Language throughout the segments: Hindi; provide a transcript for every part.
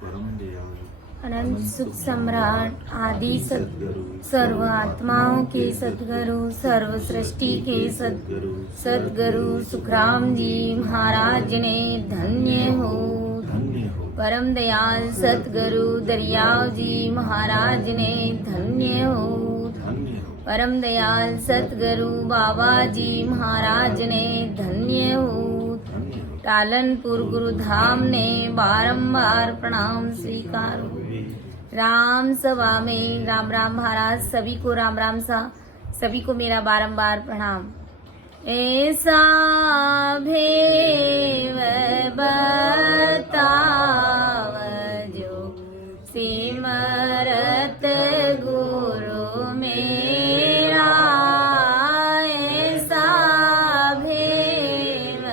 अनंत सुख सम्राट आदि सर्व आत्माओं के सद्गुरु, सर्व सृष्टि के सद्गुरु सुखराम जी महाराज ने धन्य हो। परम दयाल सतगुरु दरियाव जी महाराज ने धन्य हो। परम दयाल सतगुरु बाबा जी महाराज ने धन्य हो। टालनपुर गुरुधाम ने बारंबार प्रणाम स्वीकार। राम सभा में राम राम महाराज, सभी को राम राम सा, सभी को मेरा बारंबार प्रणाम। ऐसा भेव बताव जो सिमरत गुरु मेरा, ऐसा भेव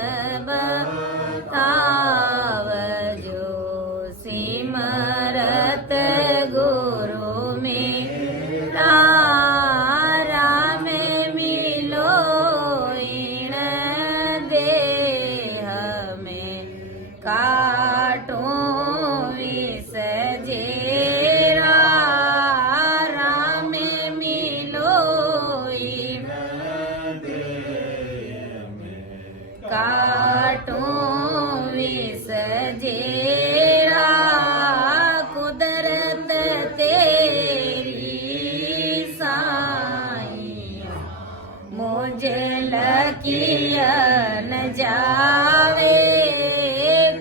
बताव जो सिमरत गुरु मेरा। राम मिलो इन देह में काटो विष जेरा। राम मिलो इन देह में काटो विष जेरा। कुदरत तेरी साईं मुझे लकिया न जावे।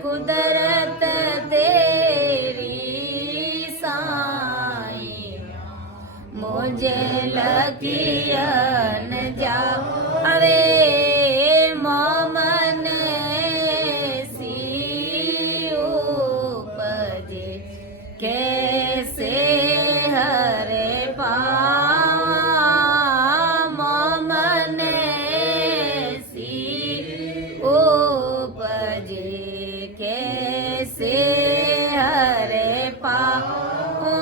कुदरत तेरी साईं मुझे लकिया न जावे। मोमन सी उपजे कैसे हरे पावा। मोमन सी उपजे कैसे हरे पाओ।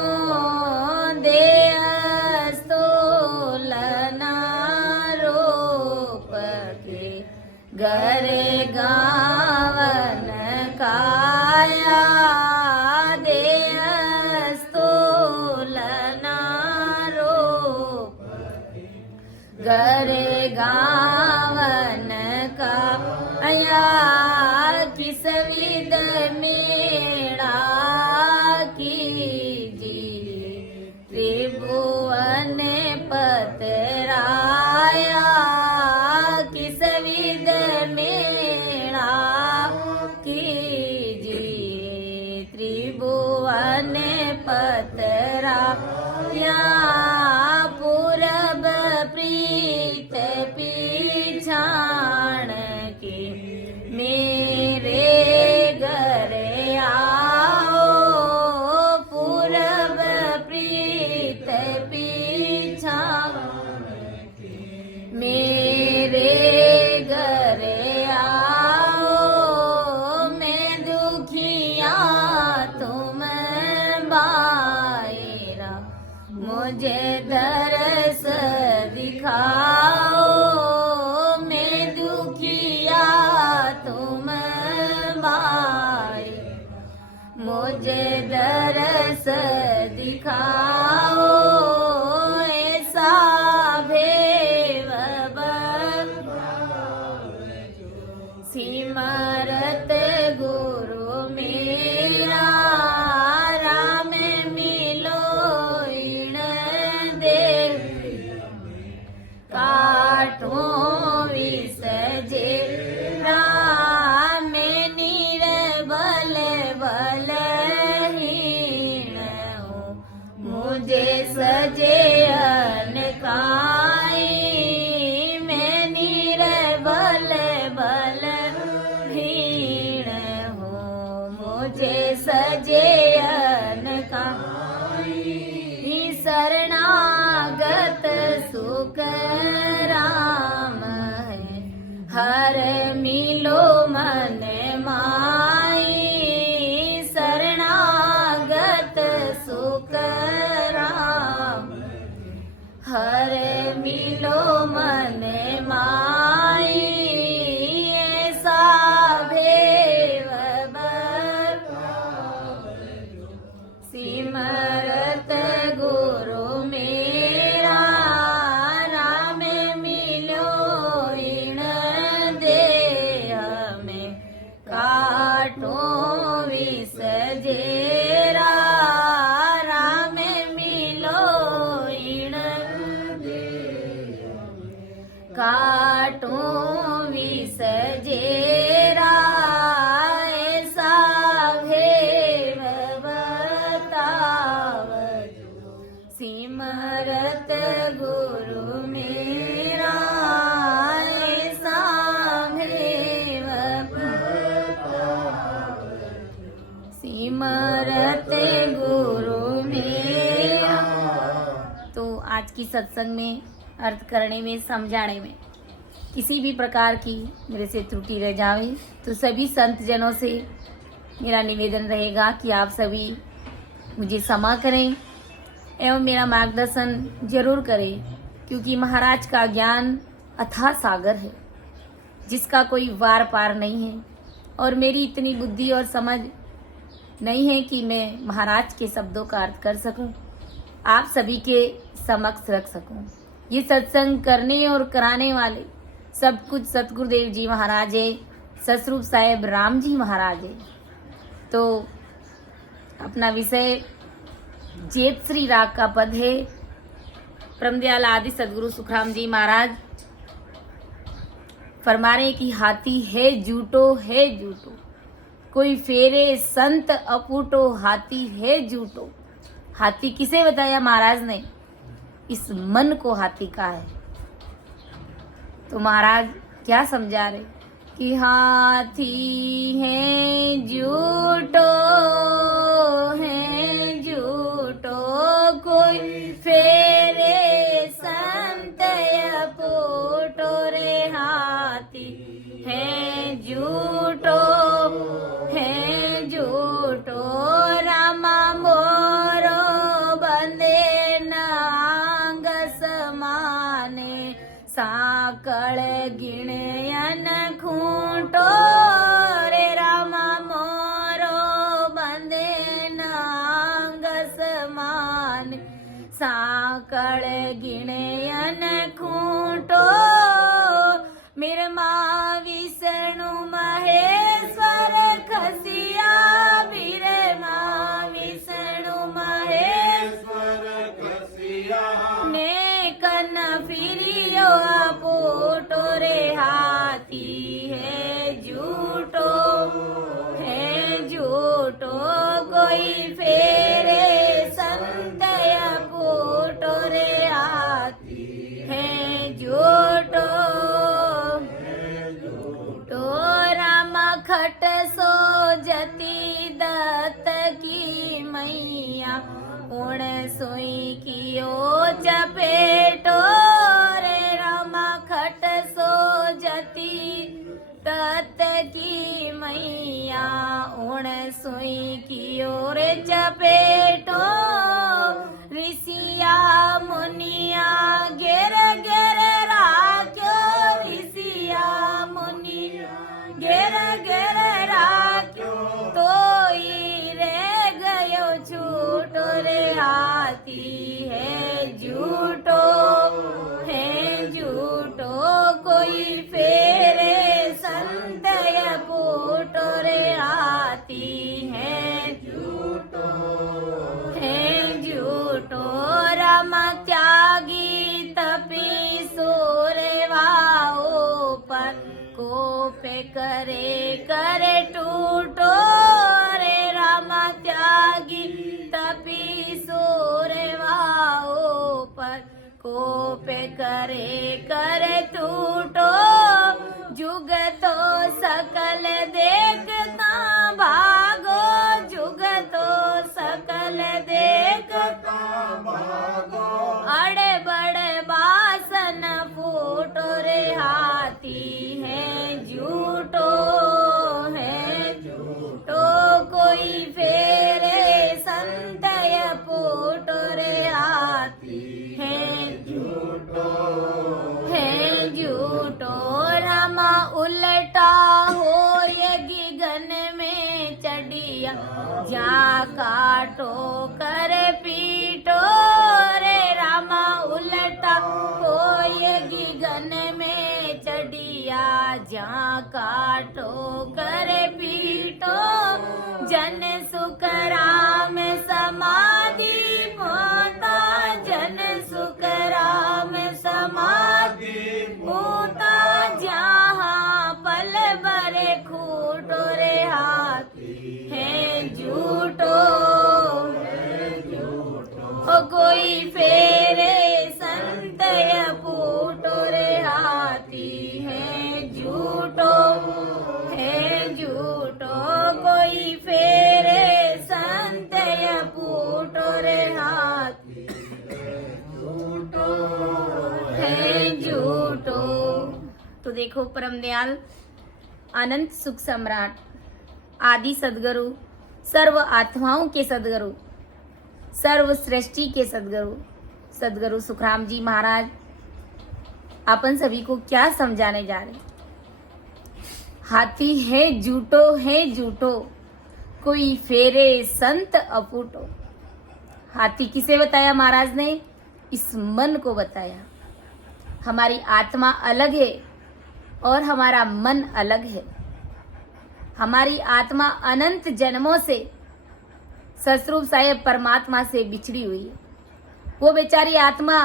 देह स्तोलना रोप के गरे गावन काया। देह स्तोलना रोप गरे गावन काया। किस विद मेड़ा कीजिए त्रिभुवन पतराया। किस विद मेड़ा कीजिए त्रिभुवन पतराया। पूरब प्रीत पिछाण के मेरे घर आओ। पूरब प्रीत पिछाण मेरे घर आओ। मैं दुखिया तुम बायरा, मुझे दरस दिखाओ। मैं दुखिया तुम बाय, मुझे दरस दिखाओ। ऐसा भेव सिमरत गुरु मेरा। राम मिलो इन देह काटो विष जेरा। मैं निर्बल बलहीन हूँ, मुझे सजे अनकाई। मैं निर्बल बलहीन हूँ, मुझे सजे अनकाई। शरणागत सुख राम है, हर मिलो मन माई। शरणागत सुख राम, हर मिलो मन माई। ऐसा भेव सिमरते गुरु मेरा। तो आज की सत्संग में अर्थ करने में, समझाने में किसी भी प्रकार की मेरे से त्रुटि रह जावे तो सभी संत जनों से मेरा निवेदन रहेगा कि आप सभी मुझे क्षमा करें एवं मेरा मार्गदर्शन जरूर करें, क्योंकि महाराज का ज्ञान अथाह सागर है जिसका कोई वार पार नहीं है, और मेरी इतनी बुद्धि और समझ नहीं है कि मैं महाराज के शब्दों का अर्थ कर सकूं, आप सभी के समक्ष रख सकूं। ये सत्संग करने और कराने वाले सब कुछ सतगुरुदेव जी महाराज है, सतस्वरूप साहेब राम जी महाराज है। तो अपना विषय जेत श्री राग का पद है। परमदयाल आदि सदगुरु सुखराम जी महाराज फरमा रहे कि हाथी है झूठो, कोई फेरे संत अपूटो, हाथी है झूठो। हाथी किसे बताया महाराज ने? इस मन को हाथी का है। तो महाराज क्या समझा रहे कि हाथी है झूठो, कोई फेरे संत अपूटो रे। हाथी है झूठो, रामा मोरो बंदे नांग समाने, साकळ गिणयन खूंटो रे। रामा मोरो बंदे नांग समाने, साकळ गिणयन खूंटो। मिरमा विष्णु महेश्वर खसिया, बिरमा विष्णु महेश्वर खसिया, ने कन फिरियो अपूटो रे। हाथी है झूठो, कोई फेरे संत अपूटो रे। हाथी है झूठो, रामा खट सो जती दत्त की मैया, उण सोई कियो चपेटो रे। रामा खट सो जती दत्त की मैया, उण सोई कियो रे चपेटो। ऋषिया मुनिया घेर घेर राख्यो, ऋषिया मुनिया घेर घेर राख्यो, तो रे गयो छूटो रे। हाथी है झूठो, कोई फेरे संत अपूटो रे। हाथी है झूठो, रामा त्यागी तपी सोरे वाओ पर, कोपे करे टूटो रे। रामा त्यागी तपी सोरे वाओ पर, कोपे करे टूटो। जुग तो सकल देखता भागो, जुग तो सकल देखता भागो, अड़े बड़े बासन फूटो रे। हाथी है झूठो, कोई फेरे संत अपूटो रे। हाथी है झूठो, रामा उल्टा हो ये गगन में चढ़िया, जा काटो करे पीटो रे। रामा उल्टा हो ये गगन में चढ़िया, जा काटो करे पीटो। जन सुख राम समाधि पोता, जन सुख राम समाधि पोता, जहाँ पल भरे खूटो रे। हाथी है झूठो, कोई फेरे संत अपूटो रे। हाथी है झूठो, कोई देखो परम दयाल अनंत सुख सम्राट आदि सदगुरु, सर्व आत्माओं के सदगुरु, सर्व सृष्टि के सदगुरु, सदगुरु सुखराम जी महाराज अपन सभी को क्या समझाने जा रहे? हाथी है झूठो, कोई फेरे संत अफूटो। हाथी किसे बताया महाराज ने? इस मन को बताया। हमारी आत्मा अलग है और हमारा मन अलग है। हमारी आत्मा अनंत जन्मों से ससरूप साहेब परमात्मा से बिछड़ी हुई है। वो बेचारी आत्मा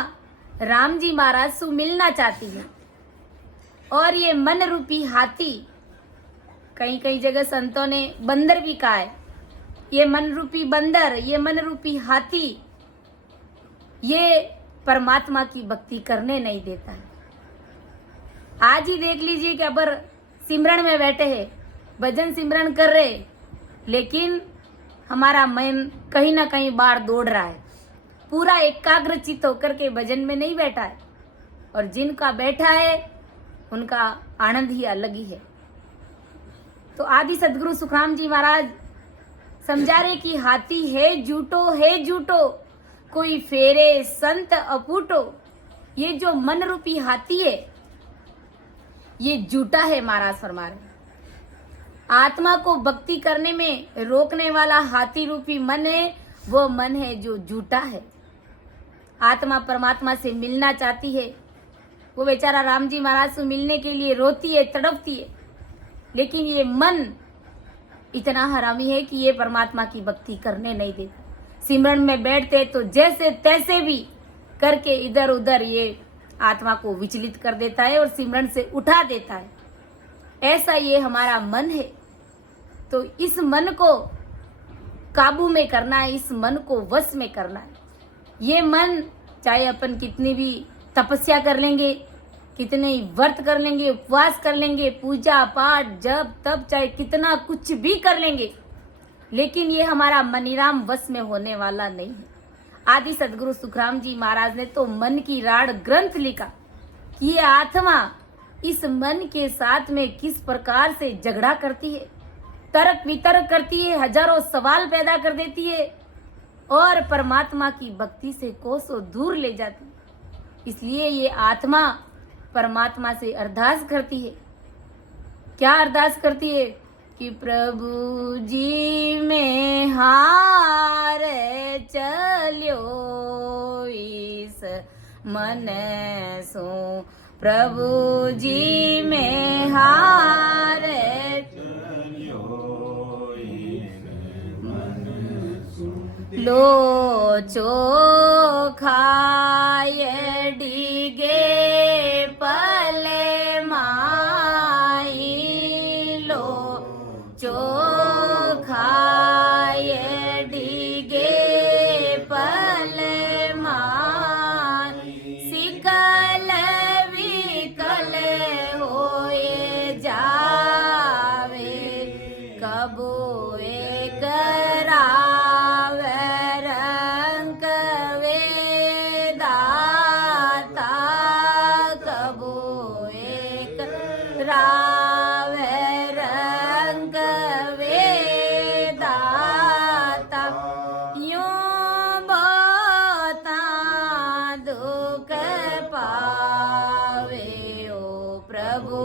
राम जी महाराज से मिलना चाहती है और ये मन रूपी हाथी, कई कई जगह संतों ने बंदर भी कहा है, ये मन रूपी बंदर, ये मन रूपी हाथी ये परमात्मा की भक्ति करने नहीं देता है। आज ही देख लीजिए कि अबर सिमरन में बैठे हैं, भजन सिमरन कर रहे, लेकिन हमारा मन कहीं ना कहीं बाहर दौड़ रहा है। पूरा एकाग्रचित होकर के भजन में नहीं बैठा है, और जिनका बैठा है उनका आनंद ही अलग ही है। तो आदि सदगुरु सुखराम जी महाराज समझा रहे कि हाथी है झूठो, कोई फेरे संत अफूटो। ये जो मन रूपी हाथी है ये झूठा है, महाराज फरमा रहे। आत्मा को भक्ति करने में रोकने वाला हाथी रूपी मन है, वो मन है जो झूठा है। आत्मा परमात्मा से मिलना चाहती है, वो बेचारा राम जी महाराज से मिलने के लिए रोती है, तड़पती है, लेकिन ये मन इतना हरामी है कि ये परमात्मा की भक्ति करने नहीं देता। सिमरन में बैठते तो जैसे तैसे भी करके इधर उधर ये आत्मा को विचलित कर देता है और सिमरन से उठा देता है। ऐसा ये हमारा मन है। तो इस मन को काबू में करना है, इस मन को वश में करना है। ये मन चाहे अपन कितनी भी तपस्या कर लेंगे, कितने ही व्रत कर लेंगे, उपवास कर लेंगे, पूजा पाठ जप तप चाहे कितना कुछ भी कर लेंगे, लेकिन ये हमारा मनीराम वश में होने वाला नहीं है। आदि सदगुरु सुखराम जी महाराज ने तो मन की राड ग्रंथ लिखा कि ये आत्मा इस मन के साथ में किस प्रकार से झगड़ा करती है, तर्क वितर्क करती है, हजारों सवाल पैदा कर देती है और परमात्मा की भक्ति से कोसों दूर ले जाती है। इसलिए ये आत्मा परमात्मा से अरदास करती है। क्या अरदास करती है? कि प्रभु जी में हार चलियो इस मन सो, प्रभु जी में हार चलियो इस मन सो। लो चोखाय डिगे पले माई, लो चोखाय डिगे पले माई, सिकल विकल होए जावे, कबो एक रावे रंग वेदाता, कबो एक रावे रंग वेदाता। यूं बता दुख पावे ओ प्रभु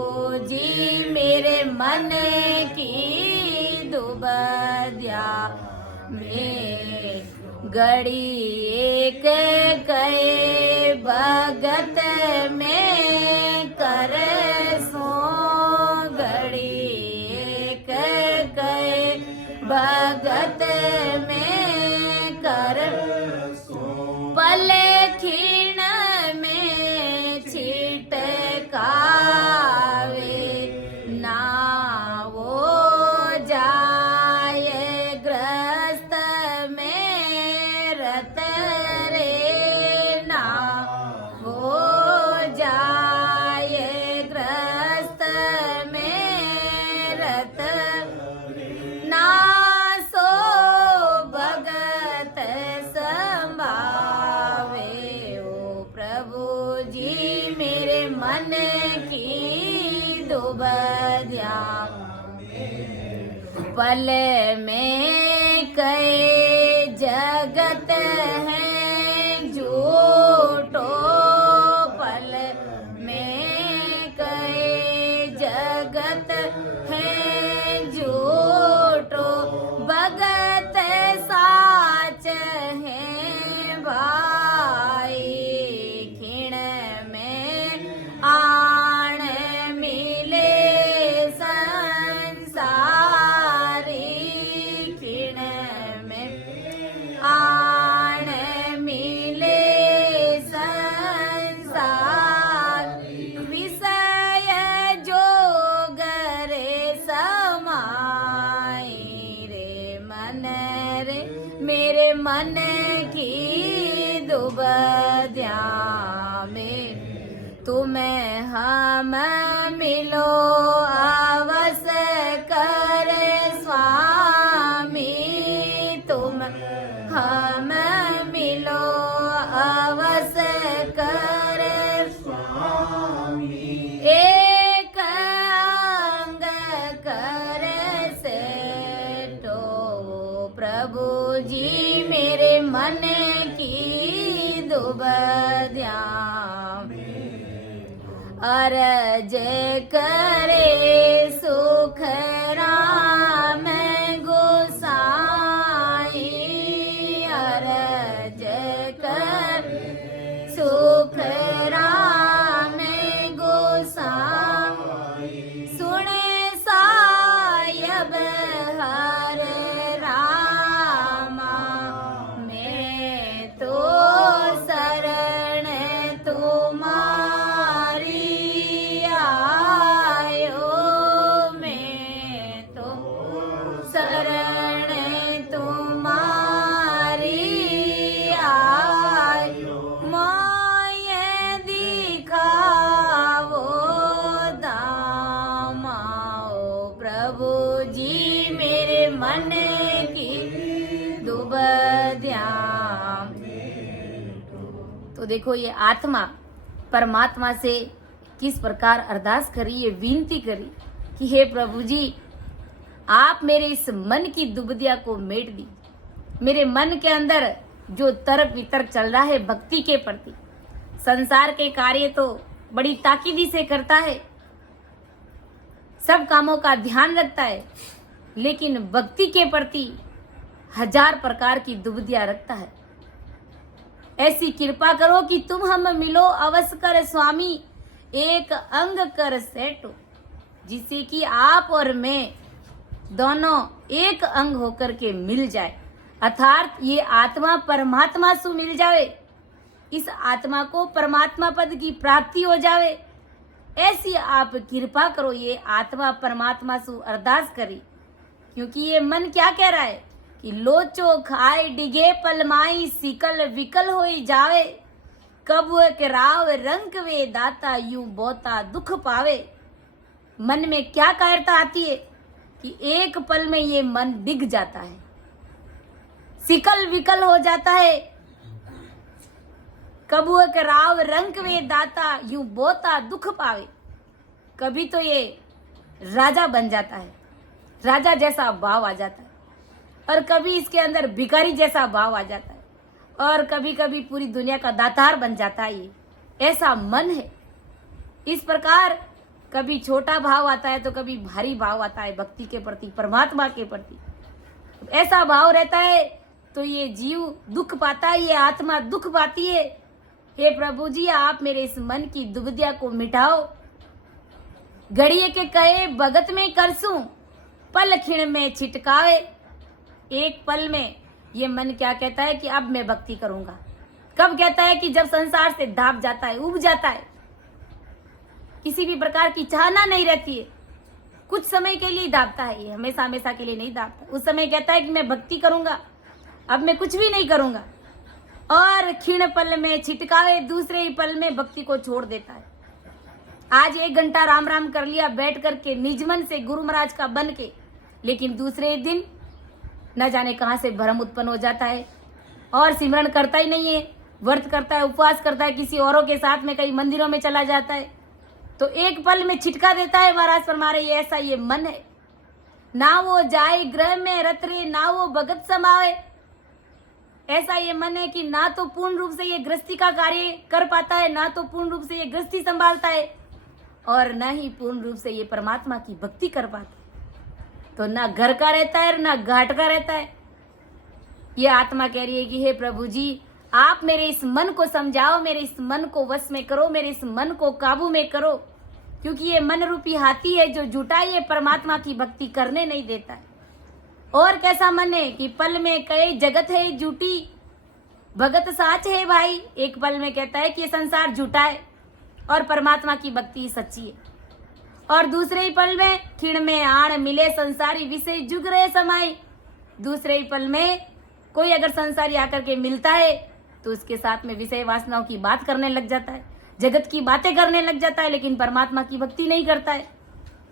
जी, मेरे मन की दुबद्या में गड़ी एक कहे भगत में कर सो, गड़ी एक कहे भगत में कर पले खीण में छिटकावे, ना वो जाए ग्रस्त में रत रे, ना वो जाए ग्रस्त में रत, ना सो पल में कई जगत है झूठो, पल में कई जगत है झूठो, भगत साच है भाई, खिण में आण मिले संसारी, खिण में आण मिले संसार, विषय जोग रे समाई रे मन रे, मेरे मन की दुबध्या में तुम्हें हम मिलो अवस कर स्वामी, तुम हम मिलो अवस कर स्वामी, एक अंग कर से तो प्रभु जी मेरे मन की दुबध्या, अरज करे सुख राम गोसाई, अरज कर सुख राम गोसाई, सुने सायब हर रामा, मैं तो शरण तुम्हारी आयो, मैं तो शरण तुम्हारी आयो, माये दिखाओ दामाओ प्रभु जी मेरे मन की दुबध्या। तो देखो ये आत्मा परमात्मा से किस प्रकार अरदास करी, ये विनती करी कि हे प्रभु जी आप मेरे इस मन की दुबदिया को मेट दी, मेरे मन के अंदर जो तर्क वितर्क चल रहा है भक्ति के प्रति, संसार के कार्य तो बड़ी ताकीदी से करता है, सब कामों का ध्यान रखता है, लेकिन भक्ति के प्रति हजार प्रकार की दुबदिया रखता है। ऐसी कृपा करो कि तुम हम मिलो अवश्य कर स्वामी, एक अंग कर सेटो, जिससे कि आप और मैं दोनों एक अंग होकर के मिल जाए, अर्थात ये आत्मा परमात्मा से मिल जावे, इस आत्मा को परमात्मा पद की प्राप्ति हो जावे। ऐसी आप कृपा करो, ये आत्मा परमात्मा से अरदास करी, क्योंकि ये मन क्या कह रहा है कि लोचो खाए डिगे पलमाई, सिकल विकल होई जावे, कब के राव रंग वे दाता यूं बोता दुख पावे। मन में क्या कायरता आती है कि एक पल में ये मन डिग जाता है, सिकल विकल हो जाता है, कबू के राव रंग वे दाता यूं बोता दुख पावे। कभी तो ये राजा बन जाता है, राजा जैसा भाव आ जाता है, और कभी इसके अंदर भिखारी जैसा भाव आ जाता है, और कभी कभी पूरी दुनिया का दातार बन जाता है। ये ऐसा मन है। इस प्रकार कभी छोटा भाव आता है तो कभी भारी भाव आता है भक्ति के प्रति, परमात्मा के प्रति। ऐसा भाव रहता है तो ये जीव दुख पाता है, ये आत्मा दुख पाती है। हे प्रभु जी आप मेरे इस मन की दुबदिया को मिटाओ। घड़िए के कहे भगत में करसूं, पल खिण में छिटकावे। एक पल में ये मन क्या कहता है कि अब मैं भक्ति करूंगा। कब कहता है कि जब संसार से दाब जाता है, उब जाता है, किसी भी प्रकार की चाहना नहीं रहती है, कुछ समय के लिए दाबता है, ये हमेशा हमेशा के लिए नहीं दाबता। उस समय कहता है कि मैं भक्ति करूंगा, अब मैं कुछ भी नहीं करूंगा, और क्षीण पल में छिटकावे, दूसरे ही पल में भक्ति को छोड़ देता है। आज 1 घंटा राम राम कर लिया बैठ करके निजमन से गुरु महाराज का बन के, लेकिन दूसरे दिन न जाने कहां से भ्रम उत्पन्न हो जाता है और सिमरन करता ही नहीं है, व्रत करता है, उपवास करता है, किसी औरों के साथ में कई मंदिरों में चला जाता है, तो एक पल में छिटका देता है। महाराज फरमा रहे ऐसा ये मन है, ना वो जाए ग्रह में रतरे, ना वो भगत समावे। ऐसा ये मन है कि ना तो पूर्ण रूप से ये गृहस्थी का कार्य कर पाता है, ना तो पूर्ण रूप से ये गृहस्थी संभालता है, और न ही पूर्ण रूप से ये परमात्मा की भक्ति कर पाता है। तो ना घर का रहता है ना घाट का रहता है। ये आत्मा कह रही है कि हे प्रभु जी, आप मेरे इस मन को समझाओ, मेरे इस मन को वश में करो, मेरे इस मन को काबू में करो, क्योंकि ये मन रूपी हाथी है जो झूठा ये परमात्मा की भक्ति करने नहीं देता है। और कैसा मन है कि पल में कहे जगत है झूठी, भगत साच है भाई। एक पल में कहता है कि ये संसार झूठा है और परमात्मा की भक्ति सच्ची है, और दूसरे ही पल में खिण में आण मिले संसारी विषय जुग रहे समाई। दूसरे ही पल में कोई अगर संसारी आकर के मिलता है तो उसके साथ में विषय वासनाओं की बात करने लग जाता है, जगत की बातें करने लग जाता है, लेकिन परमात्मा की भक्ति नहीं करता है।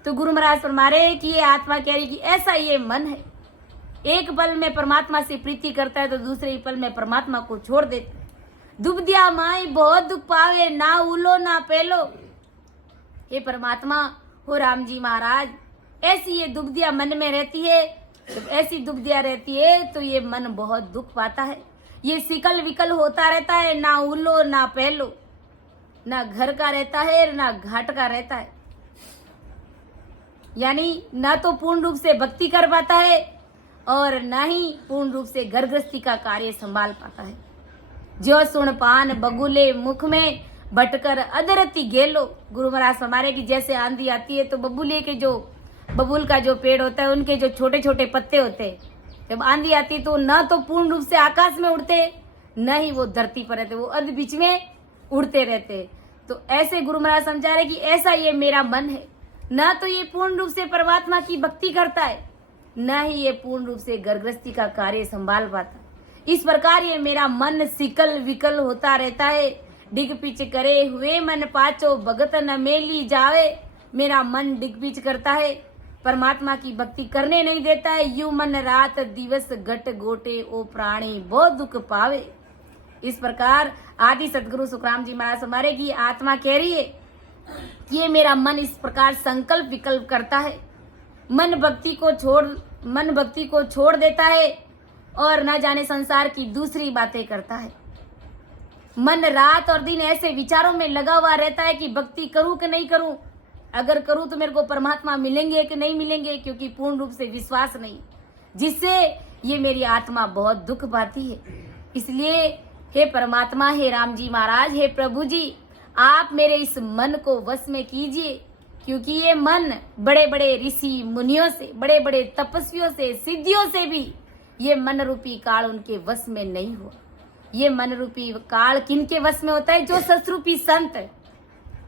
तो गुरु महाराज फरमा रहे कि ये आत्मा कह रही कि ऐसा ये मन है, एक पल में परमात्मा से प्रीति करता है तो दूसरे ही पल में परमात्मा को छोड़ देता है। दुबदिया माई बहुत दुख पावे, ना उलो ना पेलो। हे परमात्मा, हो राम जी महाराज, ऐसी ये दुबदिया मन में रहती है। जब ऐसी दुबदिया रहती है तो ये मन बहुत दुख पाता है, ये सिकल विकल होता रहता है, ना उलो ना पहलो, ना घर का रहता है ना घाट का रहता है। यानी ना तो पूर्ण रूप से भक्ति कर पाता है और ना ही पूर्ण रूप से घर गृहस्थी का कार्य संभाल पाता है। जो सुन पान बगुले मुख में भटकर अधरती गेलो। गुरु महाराज हमारे की जैसे आंधी आती है तो बबूले के जो बबूल का जो पेड़ होता है उनके जो छोटे छोटे पत्ते होते हैं, जब आंधी आती है तो न तो पूर्ण रूप से आकाश में उड़ते न ही वो धरती पर रहते, वो अध बीच में उड़ते रहते। तो ऐसे गुरु महाराज समझा रहे कि ऐसा ये मेरा मन है, न तो ये पूर्ण रूप से परमात्मा की भक्ति करता है, न ही ये पूर्ण रूप से घर गृहस्थी का कार्य संभाल पाता। इस प्रकार ये मेरा मन सिकल विकल होता रहता है। डिग पिच करे हुए मन पाचो भगत न मेली जावे। मेरा मन डिग पिच करता है, परमात्मा की भक्ति करने नहीं देता है। यू मन रात दिवस घट गोटे ओ प्राणी बहुत दुख पावे। इस प्रकार आदि सदगुरु सुखराम जी महाराज हमारे की आत्मा कह रही है कि ये मेरा मन इस प्रकार संकल्प विकल्प करता है, मन भक्ति को छोड़ देता है और न जाने संसार की दूसरी बातें करता है। मन रात और दिन ऐसे विचारों में लगा हुआ रहता है कि भक्ति करूं कि नहीं करूं, अगर करूं तो मेरे को परमात्मा मिलेंगे कि नहीं मिलेंगे, क्योंकि पूर्ण रूप से विश्वास नहीं, जिससे ये मेरी आत्मा बहुत दुख पाती है। इसलिए हे परमात्मा, हे राम जी महाराज, हे प्रभु जी, आप मेरे इस मन को वश में कीजिए, क्योंकि ये मन बड़े बड़े ऋषि मुनियों से, बड़े बड़े तपस्वियों से, सिद्धियों से भी ये मन रूपी काल उनके वश में नहीं हुआ। ये मन रूपी काल किनके वश में होता है? जो ससरूपी संत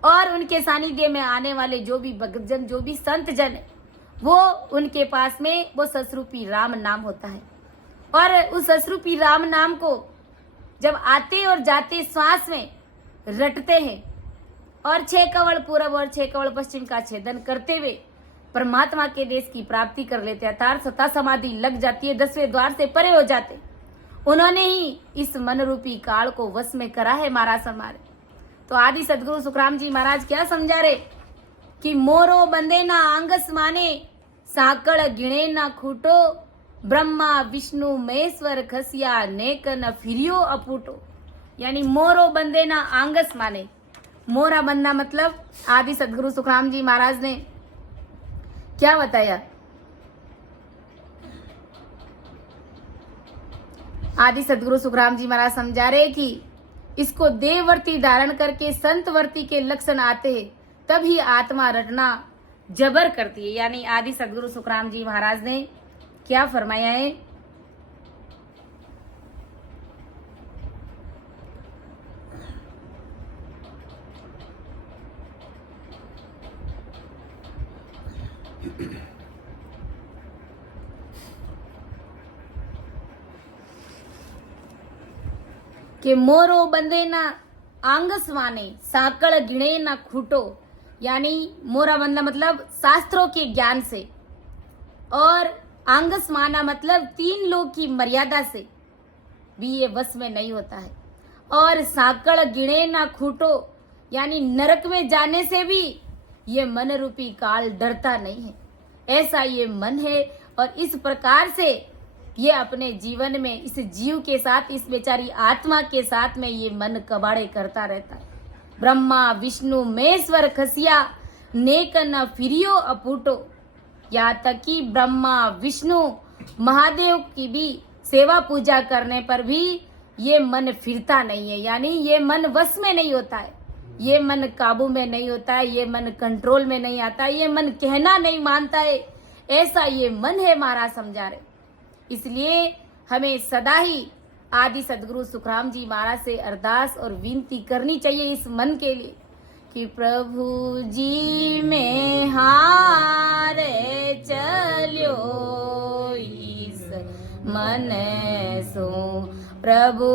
और उनके सानिध्य में आने वाले जो भी भक्तजन, जो भी संत जन है, वो उनके पास में वो ससरूपी राम नाम होता है। और उस ससरूपी राम नाम को जब आते और जाते श्वास में रटते हैं और 6 कवल पूरब और 6 कवल पश्चिम का छेदन करते हुए परमात्मा के देश की प्राप्ति कर लेते, अर्थात सता समाधि लग जाती है, 10वें द्वार से परे हो जाते। उन्होंने ही इस मन रूपी काल को वश में करा है महाराज हमारे। तो आदि सदगुरु सुखराम जी महाराज क्या समझा रहे कि मोरो बंदे ना आंगस माने, साकड़ गिणे ना खूटो, ब्रह्मा विष्णु महेश्वर खसिया नेक न फिरियो अपूटो। यानी मोरो बंदे ना आंगस माने, मोरा बंदा मतलब आदि सदगुरु सुखराम जी महाराज ने क्या बताया? आदि सदगुरु सुखराम जी महाराज समझा रहे कि इसको देववर्ती धारण करके संतवर्ती के लक्षण आते हैं, तभी आत्मा रटना जबर करती है। यानी आदि सदगुरु सुखराम जी महाराज ने क्या फरमाया है? कि मोरो बंदे ना आंगस माने, साकड़ गिणे ना खूटो। यानी मोरा बंदा मतलब शास्त्रों के ज्ञान से, और आंगस माना मतलब 3 लोग की मर्यादा से भी ये वश में नहीं होता है। और साकड़ गिणे ना खूटो यानी नरक में जाने से भी ये मन रूपी काल डरता नहीं है। ऐसा ये मन है और इस प्रकार से ये अपने जीवन में इस जीव के साथ, इस बेचारी आत्मा के साथ में ये मन कबाड़े करता रहता है। ब्रह्मा विष्णु महेश्वर खसिया नेक न फिरियो अपूटो। यहाँ तक कि ब्रह्मा विष्णु महादेव की भी सेवा पूजा करने पर भी ये मन फिरता नहीं है, यानी ये मन वश में नहीं होता है, ये मन काबू में नहीं होता है, ये मन कंट्रोल में नहीं आता है, ये मन कहना नहीं मानता है। ऐसा ये मन है महाराज समझा रहे। इसलिए हमें सदा ही आदि सदगुरु सुखराम जी महाराज से अरदास और विनती करनी चाहिए इस मन के लिए कि प्रभु जी में हारे चलियो इस मन सो। प्रभु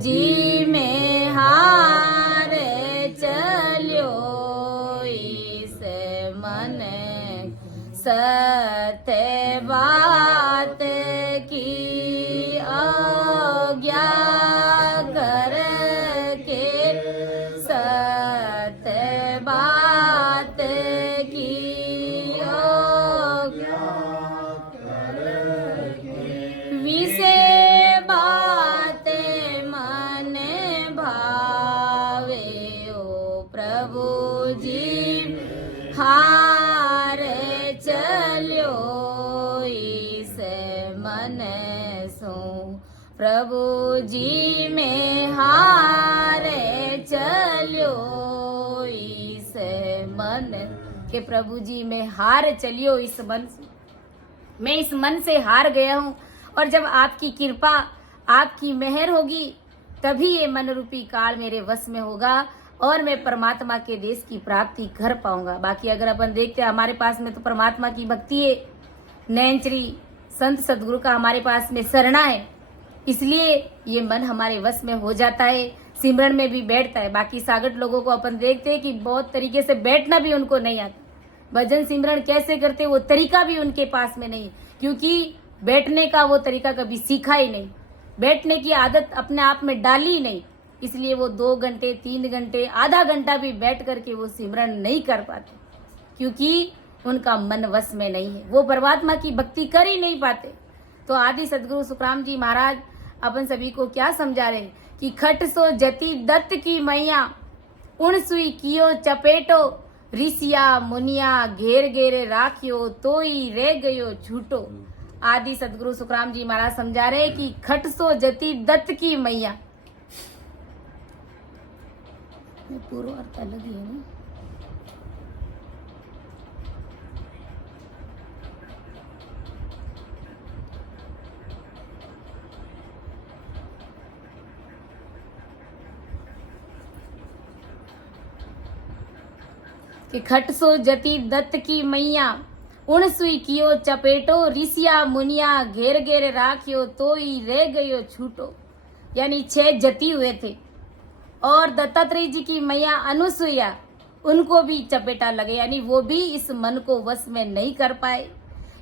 जी में हारे चलियो इस मन। सत्य बात की आज्ञा करके, सत्य बात की आज्ञा करके, विषय बातें मन भावे ओ प्रभु जी हार चलियो इस मन सो। प्रभु जी में हारे चलियो इस मन के। प्रभु जी में हार चलियो इस मन से। मैं इस मन से हार गया हूँ और जब आपकी कृपा आपकी मेहर होगी तभी ये मन रूपी काल मेरे वश में होगा और मैं परमात्मा के देश की प्राप्ति कर पाऊंगा। बाकी अगर अपन देखते हैं हमारे पास में तो परमात्मा की भक्ति है, नैनचरी संत सदगुरु का हमारे पास में शरणा है, इसलिए ये मन हमारे वश में हो जाता है, सिमरन में भी बैठता है। बाकी सागट लोगों को अपन देखते हैं कि बहुत तरीके से बैठना भी उनको नहीं आता, भजन सिमरन कैसे करते वो तरीका भी उनके पास में नहीं, क्योंकि बैठने का वो तरीका कभी सीखा ही नहीं, बैठने की आदत अपने आप में डाली ही नहीं, इसलिए वो 2 घंटे 3 घंटे आधा घंटा भी बैठ करके वो सिमरन नहीं कर पाते, क्योंकि उनका मन वश में नहीं है, वो परमात्मा की भक्ति कर ही नहीं पाते। तो आदि सदगुरु सुखराम जी महाराज अपन सभी को क्या समझा रहे कि खट सो जति दत्त की मैया, उन सुई कियो चपेटो, ऋषिया मुनिया घेर घेरे राखियो, तोई रह गयो झूठो। आदि सदगुरु सुखराम जी महाराज समझा रहे कि खट सो जति दत्त की मैया, पूरा अर्थ अलग ही है ना। कि खट सो जति दत्त की मैया, उन सुई कियो चपेटो, ऋषिया मुनिया घेर घेर राखियो, तोई रह गयो छूटो। यानी 6 जति हुए थे और दत्तात्रेय जी की मैया अनुसुईया, उनको भी चपेटा लगे, यानी वो भी इस मन को वश में नहीं कर पाए।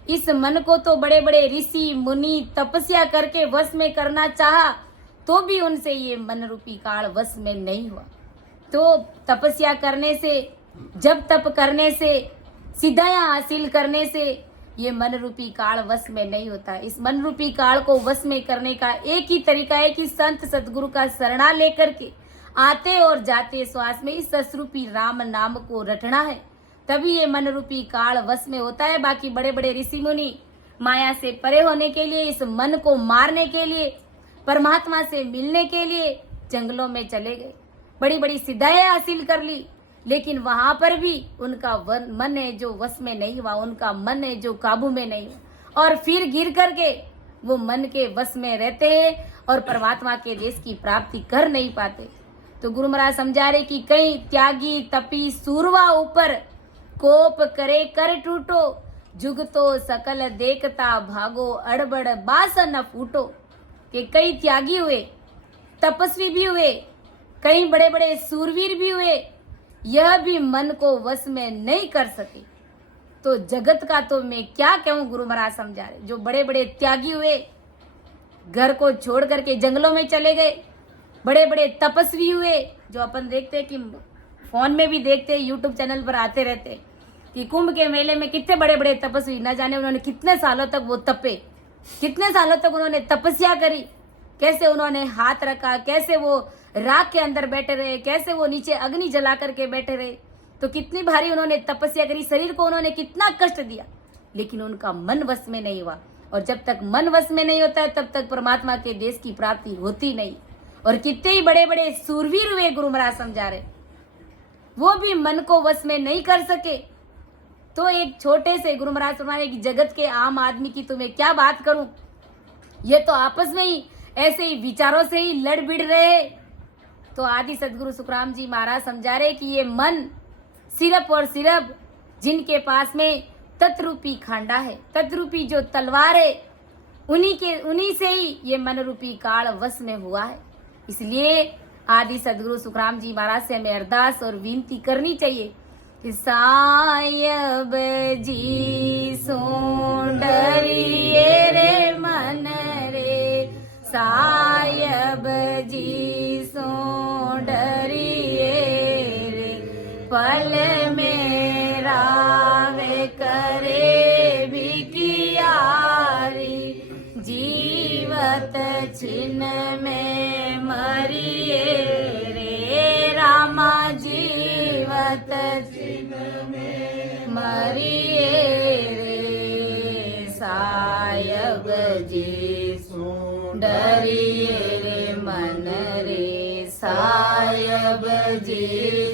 इस मन को तो बड़े बड़े ऋषि मुनि तपस्या करके वश में करना चाहा तो भी उनसे ये मन रूपी काल वश में नहीं हुआ। तो तपस्या करने से, जब तप करने से, सिद्धायां हासिल करने से ये मन रूपी काल वश में नहीं होता। इस मन रूपी काल को वश में करने का एक ही तरीका है कि संत सदगुरु का शरणा लेकर के आते और जाते श्वास में इस ससरूपी राम नाम को रटना है, तभी ये मन रूपी काल वश में होता है। बाकी बड़े बड़े ऋषि मुनि माया से परे होने के लिए, इस मन को मारने के लिए, परमात्मा से मिलने के लिए जंगलों में चले गए, बड़ी बड़ी सिद्धाएं हासिल कर ली, लेकिन वहां पर भी उनका मन है जो वश में नहीं हुआ, उनका मन है जो काबू में नहीं हुआ, और फिर गिर करके वो मन के वश में रहते हैं और परमात्मा के देश की प्राप्ति कर नहीं पाते। तो गुरु महाराज समझा रहे कि कई त्यागी तपी सूरवा ऊपर, कोप करे कर टूटो, जुग तो सकल देखता भागो, अड़बड़ बास न फूटो। कि कई त्यागी हुए, तपस्वी भी हुए, कई बड़े बड़े सूरवीर भी हुए, यह भी मन को वश में नहीं कर सके। तो जगत का तो मैं क्या कहूँ, गुरु महाराज समझा रहे, जो बड़े बड़े त्यागी हुए, घर को छोड़ करके जंगलों में चले गए, बड़े बड़े तपस्वी हुए, जो अपन देखते हैं कि फोन में भी देखते हैं, यूट्यूब चैनल पर आते रहते, कि कुंभ के मेले में कितने बड़े बड़े तपस्वी, न जाने उन्होंने कितने सालों तक वो तपे, कितने सालों तक उन्होंने तपस्या करी, कैसे उन्होंने हाथ रखा, कैसे वो राख के अंदर बैठे रहे, कैसे वो नीचे अग्नि जला करके बैठे रहे, तो कितनी भारी उन्होंने तपस्या करी, शरीर को उन्होंने कितना कष्ट दिया, लेकिन उनका मन वश में नहीं हुआ। और जब तक मन वश में नहीं होता है तब तक परमात्मा के देश की प्राप्ति होती नहीं। और कितने ही बड़े बड़े सूरवीर हुए गुरु महाराज समझा रहे, वो भी मन को वश में नहीं कर सके। तो एक छोटे से गुरु महाराज फरमाने की जगत के आम आदमी की तो मैं क्या बात करूं, ये तो आपस में ही ऐसे ही विचारों से ही लड़ भिड़ रहे। तो आदि सदगुरु सुखराम जी महाराज समझा रहे कि ये मन सिर्फ और सिर्फ जिनके पास में तत्रूपी खांडा है, तत्रूपी जो तलवार है, उन्हीं से ही ये मन रूपी काल वश में हुआ है। इसलिए आदि सदगुरु सुखराम जी महाराज से हमें अरदास और विनती करनी चाहिए कि सायब जी सों डरिए रे मन रे, सायब जी सों डरिए रे, पल में रावे करे भिकियारी, जीवत छिन में मरिए रे रामा, जीवत छिन में मरिए रे, सायब जी सों डरिए रे मन रे, सायब जी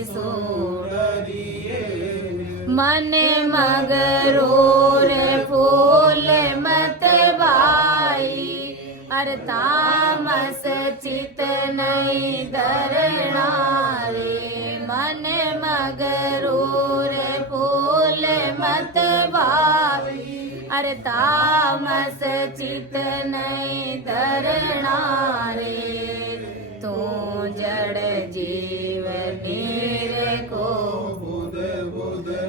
सों डरिए रे, मन मगरूर फूल मत भाई, अर तामस चित नहीं धरना रे, मन मगरूर फूल मत भाई, अर तामस चित नहीं धरना रे, तू जड़ जीव नीर को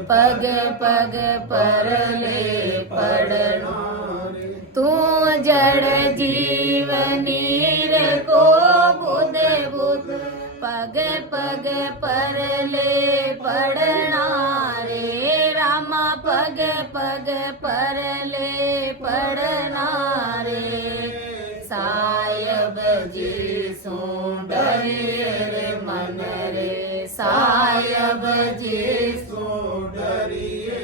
पग पग पर ले पड़ना, तू जड़ जीव नीर को बुध बुध पग पग पर ले पड़ना रे रामा, पग पग पर ले पड़ना रे, सायब जी सों डरिए रे मन रे, सायब जी सों डरिए,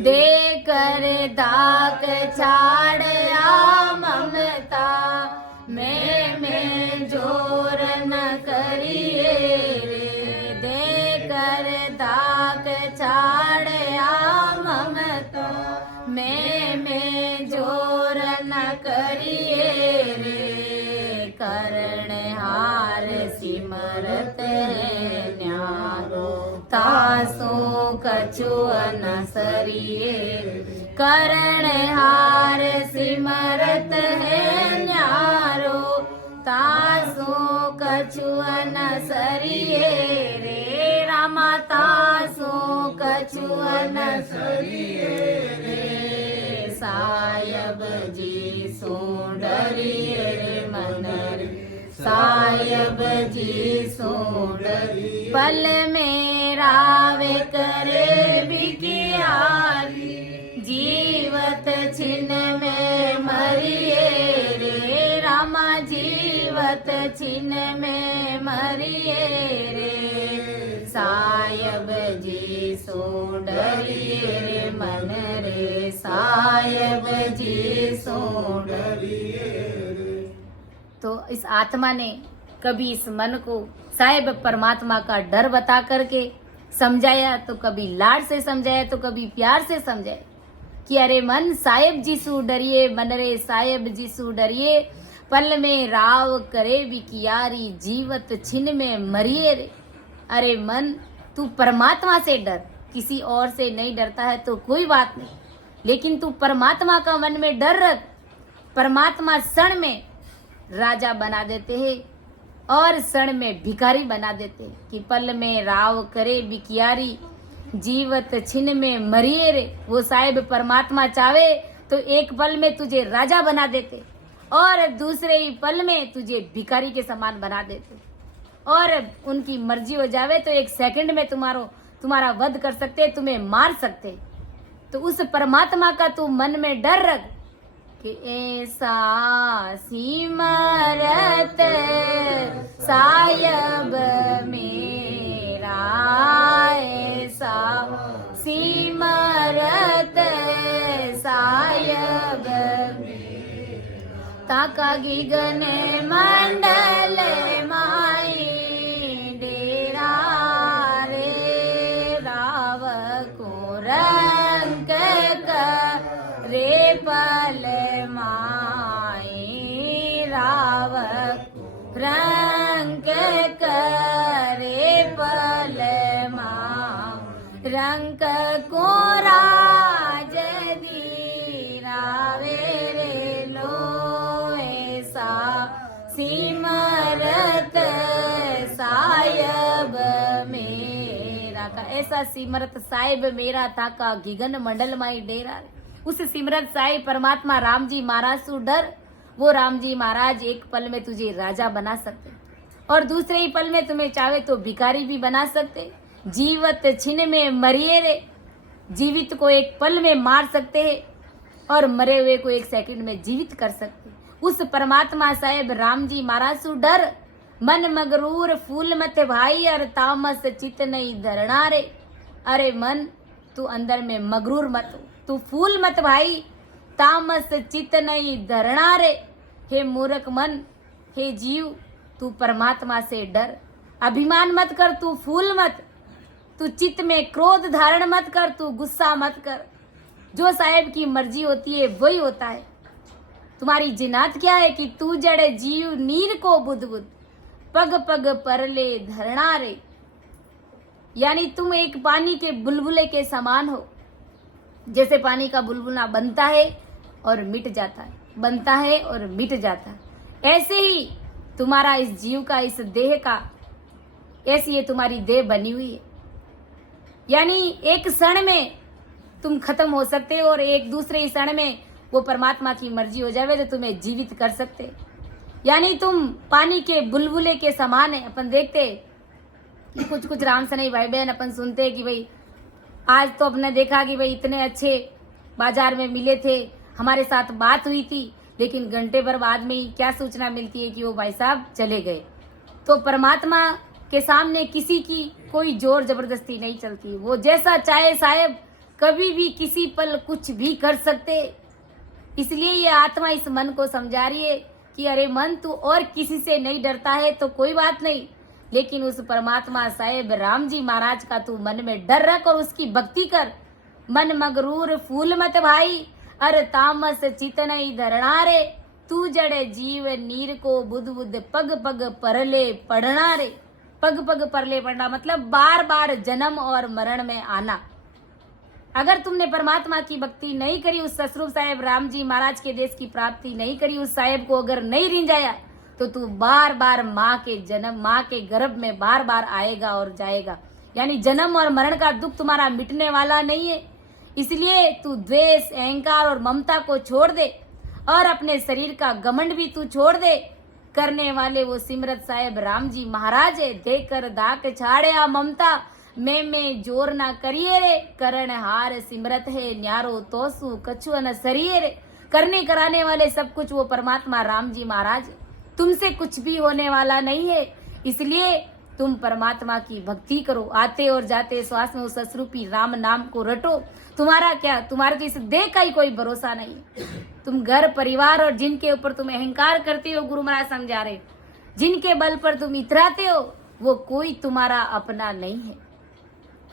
दे कर दाक छाड़या ममता, मैं जोर न करिए रे, दे कर दाक छाड़या ममता, मैं जोर न करिए रे, करण हार सिमरत है न्यारो, तासो कछुअन सरिए, करण हार सिमरत है न्यारो, तासो कछुअन सरिए रे रामा, तासो कछुअन सरिए रे, सायब जी सों डरिए रे मन रे, सायब जी सों डरिए, पल में रावे करे भिकियारी, जीवत छिन में मरिए रे रामा, जीवत छिन में मरिए रे, सायब जी सों डरिए रे मन रे, सायब जी सों डरिए रे। तो इस आत्मा ने कभी इस मन को साहिब परमात्मा का डर बता करके समझाया, तो कभी लाड से समझाया, तो कभी प्यार से समझाया कि अरे मन साहिब जी सु डरिए, मन रे साहिब जी सु डरिए, पल में राव करे विकियारी, जीवत छिन में मरिए रे। अरे मन तू परमात्मा से डर, किसी और से नहीं डरता है तो कोई बात नहीं, लेकिन तू परमात्मा का मन में डर रख। परमात्मा क्षण में राजा बना देते हैं और क्षण में भिखारी बना देते हैं कि पल में राव करे बिकियारी, जीवत छिन में मरिए रे। वो साहिब परमात्मा चाहे तो एक पल में तुझे राजा बना देते और दूसरे ही पल में तुझे भिखारी के समान बना देते, और उनकी मर्जी हो जावे तो एक सेकंड में तुम्हारा वध कर सकते, तुम्हें मार सकते। तो उस परमात्मा का तू मन में डर रख कि ऐसा सिमरत सायब मेरा, ऐसा सिमरत सायब ताका गिगन मंडल माई डेरा रे राव को रंग रे पल माई राव रंग करे पल माँ रंग को राज दीरावे रे लो ऐसा सिमरत सायब मेरा का, ऐसा सिमरत साहिब मेरा था का गिगन मंडल माई डेरा। उस सिमरत साहिब परमात्मा राम जी महाराज सु डर। वो राम जी महाराज एक पल में तुझे राजा बना सकते और दूसरे ही पल में तुम्हें चाहे तो भिखारी भी बना सकते। जीवत छिन में मरिए रे, जीवित को एक पल में मार सकते हैं और मरे हुए को एक सेकंड में जीवित कर सकते। उस परमात्मा साहेब राम जी महाराज सु डर। मन मगरूर फूल मत भाई और तामस चित नहीं धरना रे। अरे मन तू अंदर में मगरूर मत हो, तू फूल मत भाई, तामस चित नहीं धरना रे। हे मूर्ख मन, हे जीव, तू परमात्मा से डर। अभिमान मत कर, तू फूल मत, तू चित्त में क्रोध धारण मत कर, तू गुस्सा मत कर। जो साहेब की मर्जी होती है वही होता है। तुम्हारी जिनात क्या है कि तू जड़े जीव नीर को बुध बुध पग पग परले धरना रे। यानी तुम एक पानी के बुलबुले के समान हो। जैसे पानी का बुलबुला बनता है और मिट जाता है, बनता है और मिट जाता है, ऐसे ही तुम्हारा इस जीव का, इस देह का, ऐसी ये तुम्हारी देह बनी हुई है। यानी एक क्षण में तुम खत्म हो सकते हो और एक दूसरे ही क्षण में वो परमात्मा की मर्जी हो जाए तो तुम्हें जीवित कर सकते। यानी तुम पानी के बुलबुले के समान है। अपन देखते कि कुछ कुछ राम सनई भाई बहन अपन सुनते हैं कि भाई आज तो अपने देखा कि भाई इतने अच्छे बाजार में मिले थे, हमारे साथ बात हुई थी, लेकिन घंटे भर बाद में ही क्या सूचना मिलती है कि वो भाई साहब चले गए। तो परमात्मा के सामने किसी की कोई जोर जबरदस्ती नहीं चलती। वो जैसा चाहे साहेब कभी भी किसी पल कुछ भी कर सकते। इसलिए ये आत्मा इस मन को समझा रही है कि अरे मन, तू और किसी से नहीं डरता है तो कोई बात नहीं, लेकिन उस परमात्मा साहेब राम जी महाराज का तू मन में डर रख और उसकी भक्ति कर। मन मगरूर फूल मत भाई, अरे तामस चित नहीं धरना रे। तू जड़े जीव नीर को बुध बुध पग पग परले पड़ना रे। पग पग परले पड़ना मतलब बार बार जन्म और मरण में आना। अगर तुमने परमात्मा की भक्ति नहीं करी, उस ससरूप साहेब राम जी महाराज के देश की प्राप्ति नहीं करी, उस साहेब को अगर नहीं रिंझाया तो तू बार बार माँ के जन्म, माँ के गर्भ में बार बार आएगा और जाएगा। यानी जन्म और मरण का दुख तुम्हारा मिटने वाला नहीं है। इसलिए तू द्वेष, अहंकार और ममता को छोड़ दे और अपने शरीर का घमंड भी तू छोड़ दे। करने वाले वो सिमरत साहेब राम जी महाराज है। देकर दाक छाड़े ममता, मैं जोर ना करिए रे। करण हार सिमरत है न्यारो तोसु कछु न सरिये रे। करने कराने वाले सब कुछ वो परमात्मा राम जी महाराज। तुमसे कुछ भी होने वाला नहीं है, इसलिए तुम परमात्मा की भक्ति करो। आते और जाते श्वास में उस ससरूपी राम नाम को रटो। तुम्हारा क्या, तुम्हारे तो इस देह का ही कोई भरोसा नहीं। तुम घर परिवार और जिनके ऊपर तुम अहंकार करते हो, गुरु महाराज समझा रहे, जिनके बल पर तुम इतराते हो, वो कोई तुम्हारा अपना नहीं है।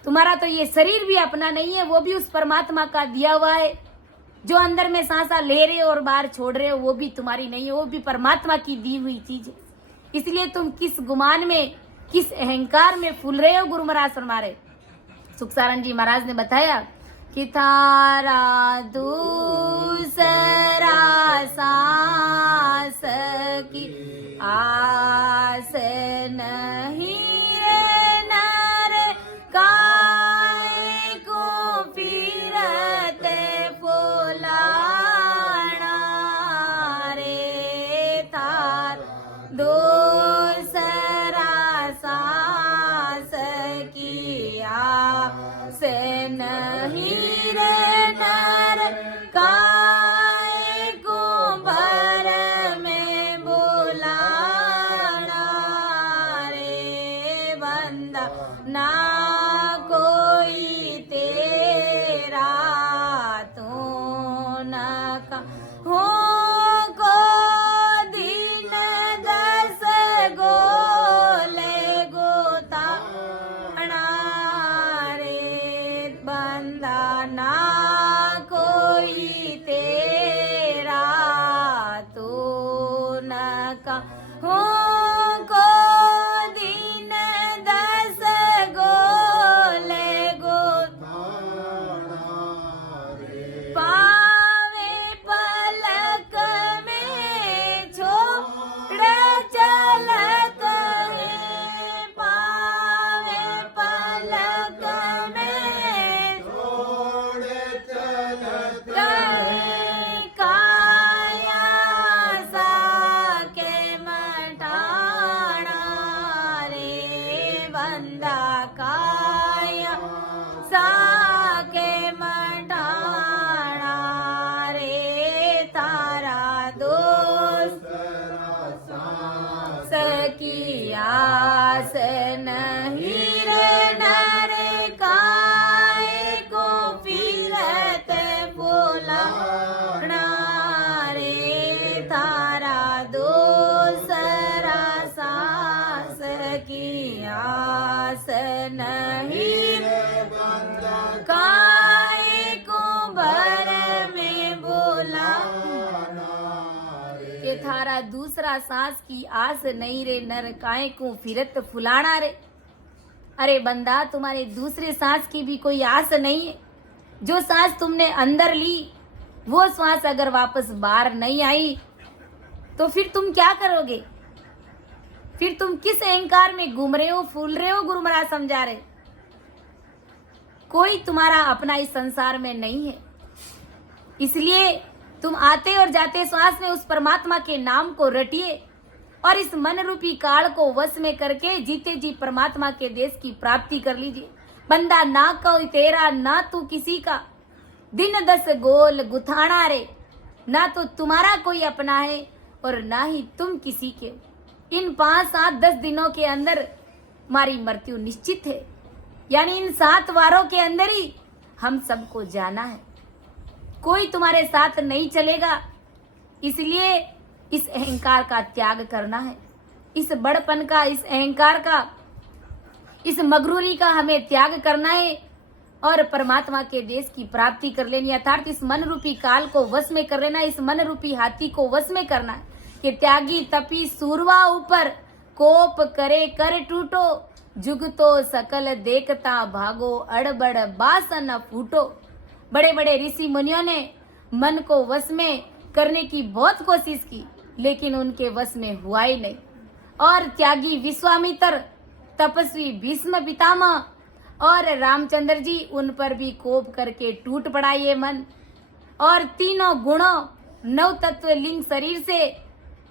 तुम्हारा तो ये शरीर भी अपना नहीं है, वो भी उस परमात्मा का दिया हुआ है। जो अंदर में सांसा ले रहे हो और बाहर छोड़ रहे हो, वो भी तुम्हारी नहीं है, वो भी परमात्मा की दी हुई चीज है। इसलिए तुम किस गुमान में, किस अहंकार में फूल रहे हो। गुरु महाराज फरमा रहे, सुखसारण जी महाराज ने बताया कि थारा दूसरा सांस की आस नहीं रे नर काय को फिरते फुलाना रे। थार दूसरा सांस की काय को भर में बुलाना रे बंदा ना कोई तेरा तो न का हो को दिन 10 गोले गोताना रे बंदा ना कोई तेरा तो न का हो को दिन 10 गोले गोताना पावे पलक में छोड़ चलत है पावे पलक में छोड़ चलत है काया साके मटाना रे बंदा काया साके मटाना रे तारा दोस्त सकी आस नहीं रे नर काय को फिरत बोलाना रे तारा दोसरा सास की आस नहीं काय को भर में बोलाना के थारा दूसरा सांस की आस नहीं रे नर काय को फिरत फुलाना रे। अरे बंदा तुम्हारे दूसरे सांस की भी कोई आस नहीं है। जो सांस तुमने अंदर ली वो सांस अगर वापस बाहर नहीं आई तो फिर तुम क्या करोगे? फिर तुम किस अहंकार में घूम रहे हो, फूल रहे हो, गुरु महाराज समझा रहे। कोई तुम्हारा अपना इस संसार में नहीं है, इसलिए तुम आते और जाते श्वास में उस परमात्मा के नाम को रटिए और इस मन रूपी काल को वश में करके जीते जी परमात्मा के देश की प्राप्ति कर लीजिए। बंदा ना कोई तेरा ना तू किसी का, दिन 10 गोल गुथाना रे। ना तो तुम्हारा कोई अपना है और ना ही तुम किसी के। इन 5, 7, 10 दिनों के अंदर हमारी मृत्यु निश्चित है, यानी इन 7 वारों के अंदर ही हम सबको जाना है। कोई तुम्हारे साथ नहीं चलेगा, इसलिए इस अहंकार का त्याग करना है। इस बड़पन का, इस अहंकार का, इस मगरूरी का हमें त्याग करना है और परमात्मा के देश की प्राप्ति कर लेनी। अर्थात इस मन रूपी काल को वश में कर लेना, इस मन रूपी हाथी को वश में करना है कि त्यागी तपी सूरवा ऊपर कोप करे कर टूटो, जुग तो सकल देखता भागो अड़बड़ बासन फूटो। बड़े बड़े ऋषि मुनियों ने मन को वश में करने की बहुत कोशिश की, लेकिन उनके वश में हुआ ही नहीं। और त्यागी विश्वामित्र, तपस्वी भीष्म पितामह और रामचंद्र जी, उन पर भी कोप करके टूट पड़ा ये मन। और तीनों गुणों 9 तत्व लिंग शरीर से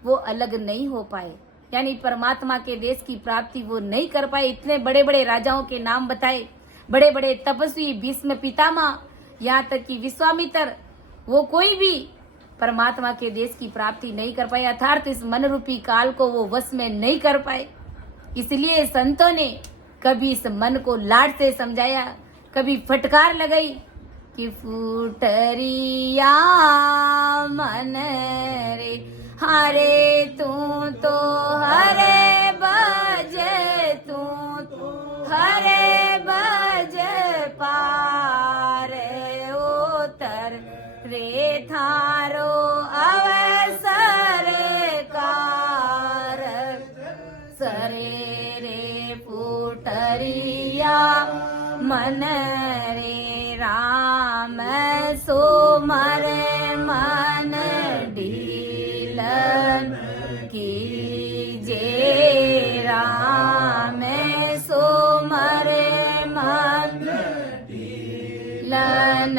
वो अलग नहीं हो पाए, यानी परमात्मा के देश की प्राप्ति वो नहीं कर पाए। इतने बड़े बड़े राजाओं के नाम बताए, बड़े बड़े तपस्वी भीष्म पितामह, यहाँ तक कि विश्वामित्र, वो कोई भी परमात्मा के देश की प्राप्ति नहीं कर पाए। अर्थात इस मन रूपी काल को वो वश में नहीं कर पाए। इसलिए संतों ने कभी इस मन को लाड से समझाया, कभी फटकार लगाई कि फूटरिया मन रे, हरे तू तो हरे बज, तू हरे बज पार उतर रे थारो अवसर कार सरे रे फूटरिया मन रे राम सो मरे मन ढीलन की जे राम सो मरे मन ढीलन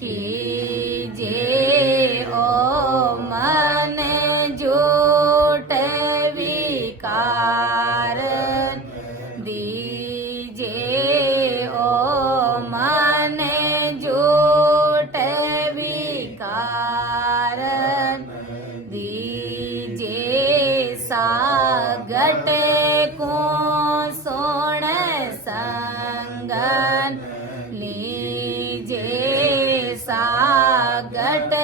की जे ओ मन जोट विकार दीजे ओ मन जोट विकार सागट को सोण संगन लीजे सागट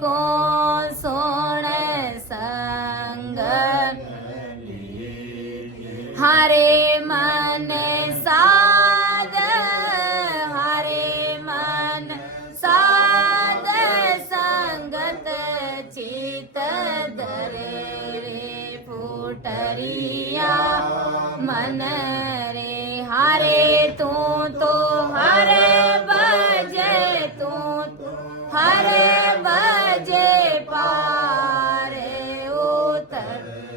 को सोण संगन हरे मन साध हरे मन साध संगत चित धरे रे फुटरिया मन रे हरे तू तो हरे बजे तू हरे बजे पारे उतर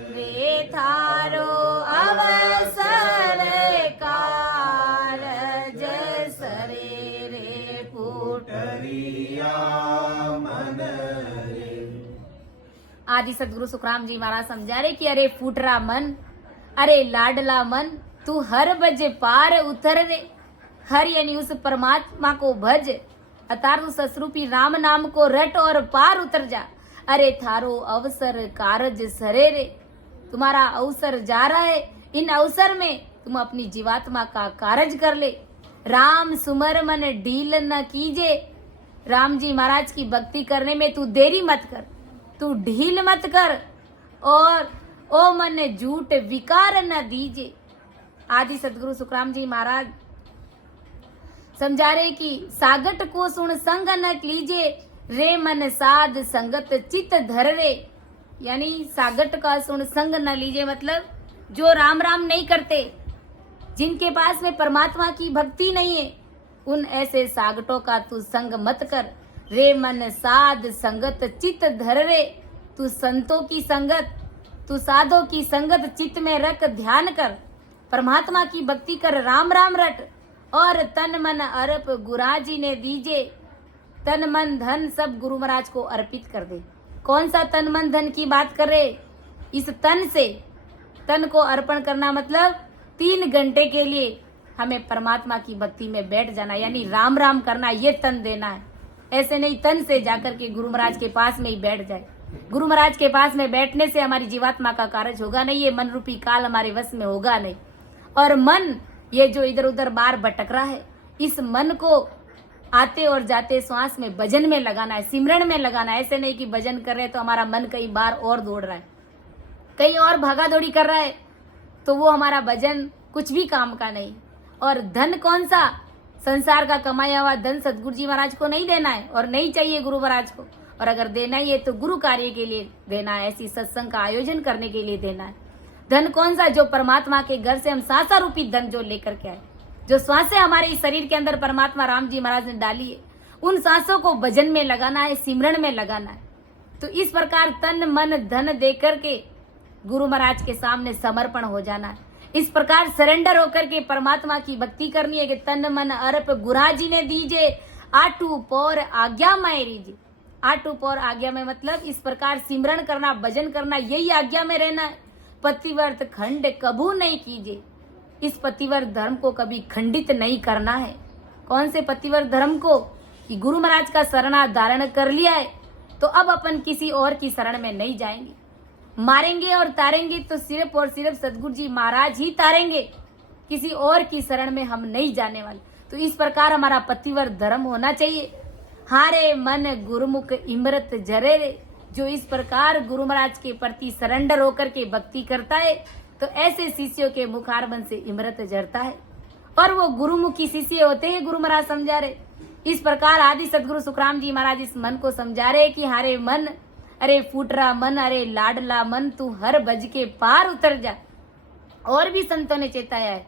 रे थारो अवसर कारज सरे रे फुटरिया मन रे। आदि सदगुरु सुखराम जी महाराज समझा रहे कि अरे फूटरा मन, अरे लाडला मन, तू हर बजे पार उतर रे। हर यानी उस परमात्मा को भज, अतार ससरूपी राम नाम को रट और पार उतर जा। अरे थारो अवसर कारज सरे रे, तुम्हारा अवसर जा रहा है, इन अवसर में तुम अपनी जीवात्मा का कारज कर ले। राम सुमर मन ढील न कीजे। राम जी महाराज की भक्ति करने में तू देरी मत कर, तू ढील मत कर, और ओ मन झूठ विकार न दीजे। आदि सदगुरु सुखराम जी महाराज समझा रहे कि सागट को सुन संग न लीजे रे मन साध संगत चित धर रे। यानी सागट का सुन संग न लीजिए, मतलब जो राम राम नहीं करते, जिनके पास में परमात्मा की भक्ति नहीं है, उन ऐसे सागटों का तू संग मत कर। रे मन साध संगत चित धर रे, तू संतों की संगत, तू साधों की संगत चित्त में रख ध्यान कर, परमात्मा की भक्ति कर, राम राम रट, और तन मन अर्प गुराजी ने दीजे। तन मन धन सब गुरु महाराज को अर्पित कर दे। कौन सा तन मन धन की बात कर रहे? इस तन से, तन को अर्पण करना मतलब 3 घंटे के लिए हमें परमात्मा की भक्ति में बैठ जाना, यानी राम राम करना, ये तन देना है। ऐसे नहीं तन से जाकर के गुरु महाराज के पास में ही बैठ जाए। गुरु महाराज के पास में बैठने से हमारी जीवात्मा का कार्य होगा नहीं, ये मन रूपी काल हमारे वश में होगा नहीं। और मन ये जो इधर उधर बार भटक रहा है, इस मन को आते और जाते श्वास में भजन में लगाना है, सिमरन में लगाना है। ऐसे नहीं कि भजन कर रहे तो हमारा मन कई बार और दौड़ रहा है, कहीं और भागा दौड़ी कर रहा है, तो वो हमारा भजन कुछ भी काम का नहीं। और धन कौन सा? संसार का कमाया हुआ धन सदगुरु जी महाराज को नहीं देना है, और नहीं चाहिए गुरु महाराज को। और अगर देना ही है तो गुरु कार्य के लिए देना है, ऐसी सत्संग का आयोजन करने के लिए देना है। धन कौन सा? जो परमात्मा के घर से हम सांसा रूपी धन जो लेकर के आए, जो सांसें हमारे इस शरीर के अंदर परमात्मा राम जी महाराज ने डाली है, उन सांसों को भजन में लगाना है, सिमरन में लगाना है। तो इस प्रकार तन मन धन दे करके गुरु महाराज के सामने समर्पण हो जाना है। इस प्रकार सरेंडर होकर के परमात्मा की भक्ति करनी है कि तन मन अर्प गुराजी ने दीजे, आटू पौर आज्ञा मायरी जी। आटू पौर आज्ञा में मतलब इस प्रकार सिमरन करना, भजन करना, यही आज्ञा में रहना है। पतिव्रत खंड कभू नहीं कीजिए। इस पतिव्रत धर्म को कभी खंडित नहीं करना है। कौन से पतिव्रत धर्म को? कि गुरु महाराज का शरणा धारण कर लिया है तो अब अपन किसी और की शरण में नहीं जाएंगे। मारेंगे और तारेंगे तो सिर्फ और सिर्फ सदगुरु जी महाराज ही तारेंगे, किसी और की शरण में हम नहीं जाने वाले। तो इस प्रकार हमारा पतिव्रत धर्म होना चाहिए। हारे मन गुरुमुख इमरत जरे रे। जो इस प्रकार गुरु महाराज के प्रति सरेंडर होकर के भक्ति करता है तो ऐसे शिष्यों के मुखारबंद से इमरत जरता है, और वो गुरुमुखी शिष्य होते हैं। गुरु महाराज समझा रहे। इस प्रकार आदि सदगुरु सुखराम जी महाराज इस मन को समझा रहे कि हारे मन, अरे फूटरा मन, अरे लाडला मन, तू हर भज के पार उतर जा। और भी संतों ने चेताया है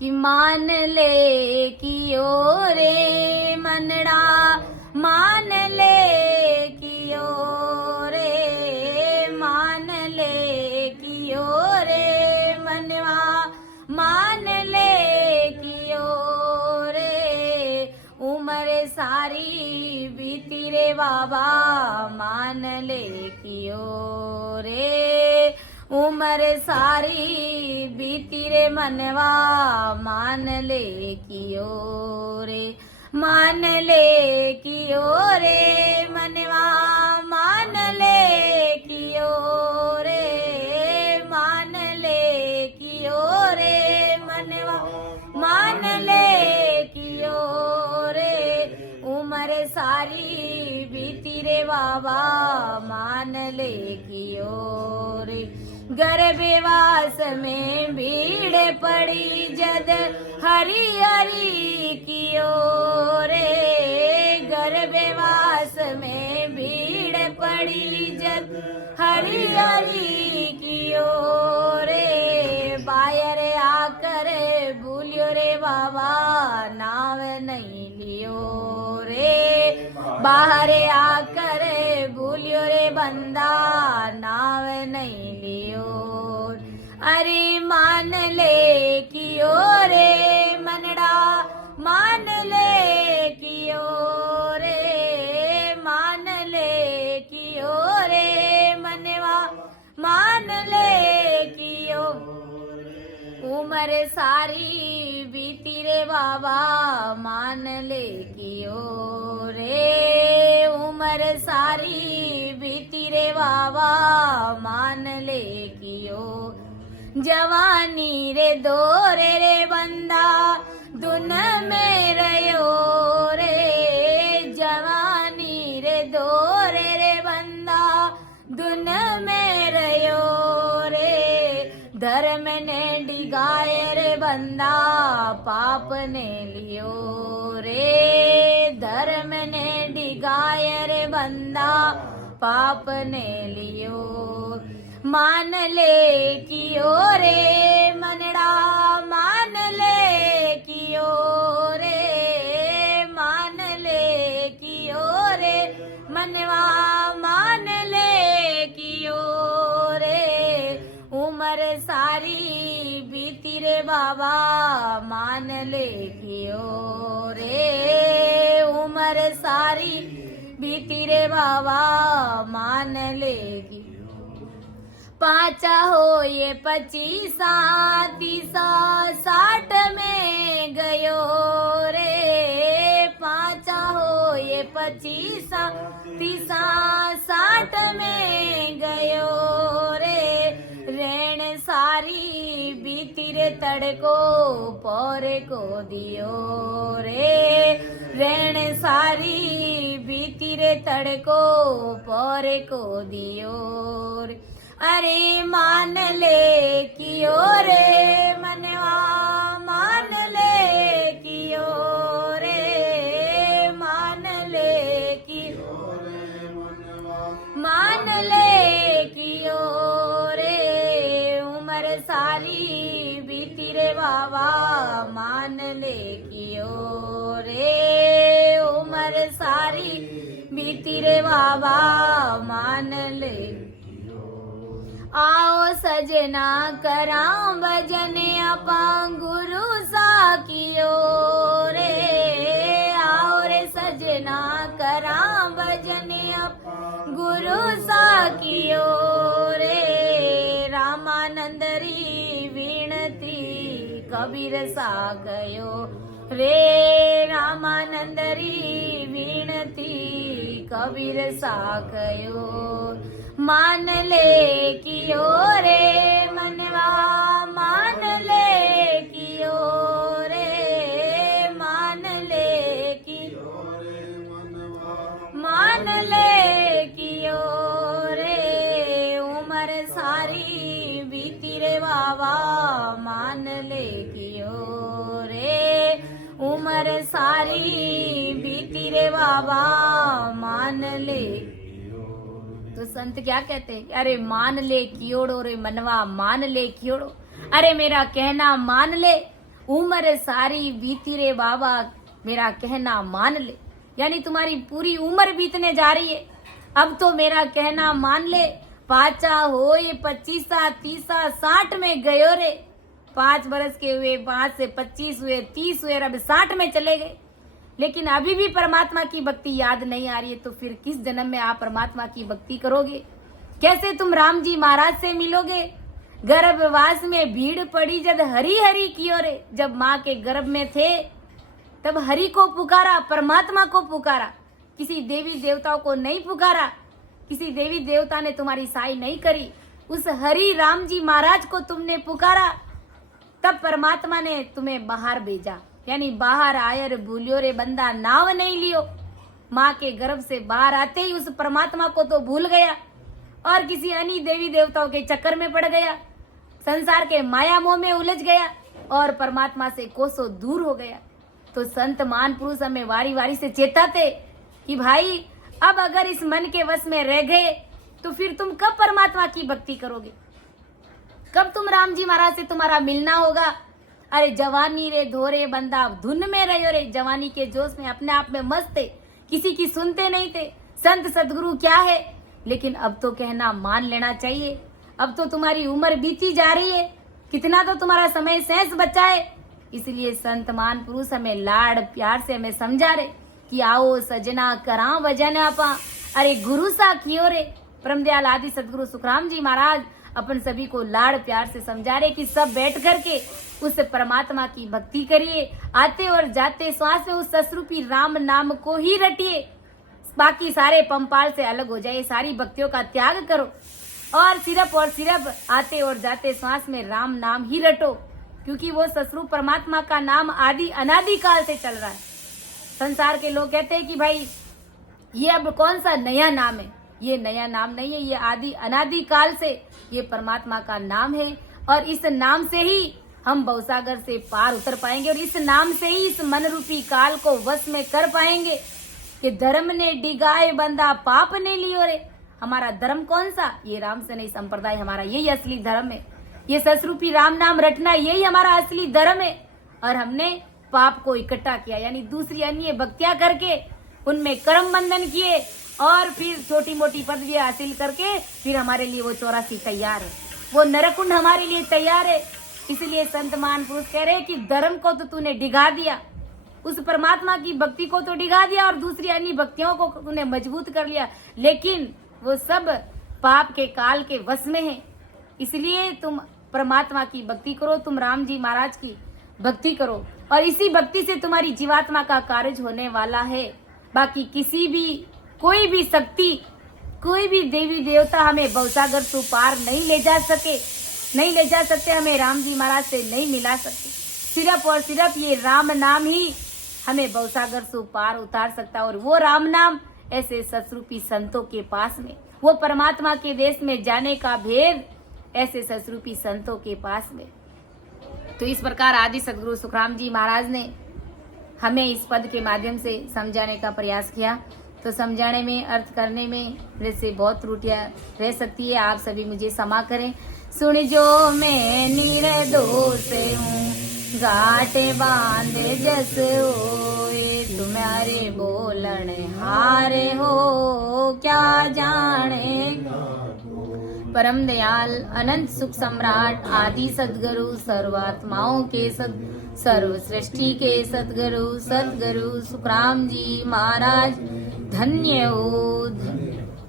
कि मान ले कि ओ रे मनड़ा, मान ले कि ओ रे, मान ले कि ओ रे मनवा, मान ले कि ओ रे, उम्र सारी बीती रे बाबा, मान ले कि ओ रे, उम्र सारी बीती रे मनवा, मान ले कि ओ रे, मान ले कि ओ रे मनवा, मान ले कि ओ रे, बाबा मान ले कियो रे। गर्भवास में भीड़ पड़ी जद हरि हरि कियो रे। गर्भवास में भीड़ पड़ी जद हरि हरि कियो रे। बायर आकर भूलियो रे बाबा नाम नहीं लियो रे। बाहर आकर भूलियो रे बंदा नाम नहीं लियो। अरे मान ले कियो रे मनड़ा मान ले कियो रे। मान ले कियो रे मनवा मान ले कियो। उम्र सारी बीती रे बाबा मान ले कियो रे। उम्र सारी बीती रे बाबा मान ले कियो। जवानी रे दोरे रे बंदा दुन में रयो रे। जवानी रे दोरे रे बंदा दुन में रयो रे। धर्म ने डिगाए रे बंदा पाप ने लियो रे। धर्म ने डिगाए रे बंदा पाप ने लियो। मान ले कियो रे मनड़ा मान ले कियो रे। मान ले कियो रे मनवा मान ले कियो रे। उम्र सारी बीती रे बाबा मान ले कियो रे। उम्र सारी बीती रे बाबा मान ले कियो। पाचा हो ये 25 30 60 में गयो रे। पाचा हो ये 25 30 60 में गयो रे। रेण सारी बीती रे तड़को पौरे को दियो रे। रेण सारी बीती रे तड़को पौरे को दियो रे। अरे मान ले कियो रे मनवा मान ले कियो रे। मान ले कियो रे मान ले कियो रे। उम्र सारी बीती रे बाबा मान ले कियो रे। उम्र सारी बीती रे बाबा मान ले। आओ सजना करां भजन अपा गुरु सा कियो रे। आओ रे सजना करां भजन अपा गुरु सा कियो रे। रामानंद री विनती कबीर सा गयो रे। रामानंद री विनती कबीर सा गयो। मान ले कियो रे मनवा मान ले कियो रे। मान ले कियो रे मनवा मान ले कियो रे। उम्र सारी बीती रे बाबा मान ले कियो रे। उम्र सारी बीती रे बाबा मान ले। तो संत क्या कहते हैं? अरे मान ले कियोड़ो रे मनवा मान ले कियोड़ो। अरे मेरा कहना मान ले। उम्र सारी बीती रे बाबा मेरा कहना मान ले। यानी तुम्हारी पूरी उम्र बीतने जा रही है, अब तो मेरा कहना मान ले। पाचा हो ये 25 30 60 में गयो रे। 5 बरस के हुए, 5 से 25 हुए, 30 हुए, अब 60 में चले गए, लेकिन अभी भी परमात्मा की भक्ति याद नहीं आ रही है। तो फिर किस जन्म में आप परमात्मा की भक्ति करोगे? कैसे तुम राम जी महाराज से मिलोगे? गर्भवास में भीड़ पड़ी जब हरि हरि कियो रे। जब माँ के गर्भ में थे तब हरि को पुकारा, परमात्मा को पुकारा, किसी देवी देवताओं को नहीं पुकारा। किसी देवी देवता ने तुम्हारी सहाय नहीं करी, उस हरि राम जी महाराज को तुमने पुकारा, तब परमात्मा ने तुम्हें बाहर भेजा। यानी बाहर आयर भूलियो रे बंदा नाव नहीं लियो। माँ के गर्भ से बाहर आते ही उस परमात्मा को तो भूल गया और किसी अन्य देवी देवताओं के चक्कर में पड़ गया, संसार के माया मोह में उलझ गया और परमात्मा से कोसों दूर हो गया। तो संत महान पुरुष हमें वारी वारी से चेताते कि भाई अब अगर इस मन के वश में रह गए तो फिर तुम कब परमात्मा की भक्ति करोगे, कब तुम राम जी महाराज से तुम्हारा मिलना होगा। अरे जवानी रे धोरे बंदा धुन में रहो रे, जवानी के जोश में अपने आप में मस्त थे, किसी की सुनते नहीं थे। संत सदगुरु क्या है, लेकिन अब तो कहना मान लेना चाहिए। अब तो तुम्हारी उम्र बीती जा रही है, कितना तो तुम्हारा समय शेष बचा है। इसलिए संत महान पुरुष हमें लाड़ प्यार से हमें समझा रहे कि आओ सजना करा वजन आपा। अरे गुरु सा कियो रे। परमदयाल आदि सदगुरु सुखराम जी महाराज अपन सभी को लाड़ प्यार से समझा रहे कि सब बैठ करके उस परमात्मा की भक्ति करिए, आते और जाते श्वास में उस ससरूपी राम नाम को ही रटिए, बाकी सारे पंपाल से अलग हो जाए, सारी भक्तियों का त्याग करो और सिर्फ आते और जाते श्वास में राम नाम ही रटो, क्योंकि वो ससरूप परमात्मा का नाम आदि अनादि काल से चल रहा है। संसार के लोग कहते हैं कि भाई ये अब कौन सा नया नाम है, ये नया नाम नहीं है, ये आदि अनादि काल से ये परमात्मा का नाम है और इस नाम से ही हम भवसागर से पार उतर पाएंगे और इस नाम से ही इस मन रूपी काल को वश में कर पाएंगे कि धर्म ने डिगाए बंदा पाप ने लियो रे। हमारा धर्म कौन सा, ये राम से नहीं संप्रदाय, हमारा यही असली धर्म है। ये ससरूपी राम नाम रटना यही हमारा असली धर्म है और हमने पाप को इकट्ठा किया, यानी दूसरी अन्य भक्तियां करके उनमें कर्म बंधन किए और फिर छोटी मोटी पदवियां हासिल करके फिर हमारे लिए वो 84 तैयार है, वो नरकुंड हमारे लिए तैयार है। इसलिए संत महान पुरुष कह रहे हैं कि धर्म को तो तूने डिगा दिया, उस परमात्मा की भक्ति को तो डिगा दिया और दूसरी अन्य भक्तियों को तूने मजबूत कर लिया, लेकिन वो सब पाप के काल के वश में है। इसलिए तुम परमात्मा की भक्ति करो, तुम राम जी महाराज की भक्ति करो और इसी भक्ति से तुम्हारी जीवात्मा का कार्य होने वाला है। बाकी किसी भी कोई भी शक्ति, कोई भी देवी देवता हमें भवसागर से पार नहीं ले जा सकते, हमें राम जी महाराज से नहीं मिला सकते। सिर्फ और सिर्फ ये राम नाम ही हमें भवसागर से पार उतार सकता है और वो राम नाम ऐसे ससरूपी संतों के पास में, वो परमात्मा के देश में जाने का भेद ऐसे ससरूपी संतों के पास में। तो इस प्रकार आदि सदगुरु सुखराम जी महाराज ने हमें इस पद के माध्यम से समझाने का प्रयास किया। तो समझाने में, अर्थ करने में मेरे से बहुत त्रुटियां रह सकती है, आप सभी मुझे क्षमा करें। सुन जो मैं निर्दोष हूँ, गाटे बांधे जस होए, तुम्हारे बोलन हारे हो क्या जाने। परम दयाल अनंत सुख सम्राट आदि सद्गुरु सर्वात्माओं के सर्व सृष्टि के सद्गुरु सुखराम जी महाराज धन्य हो।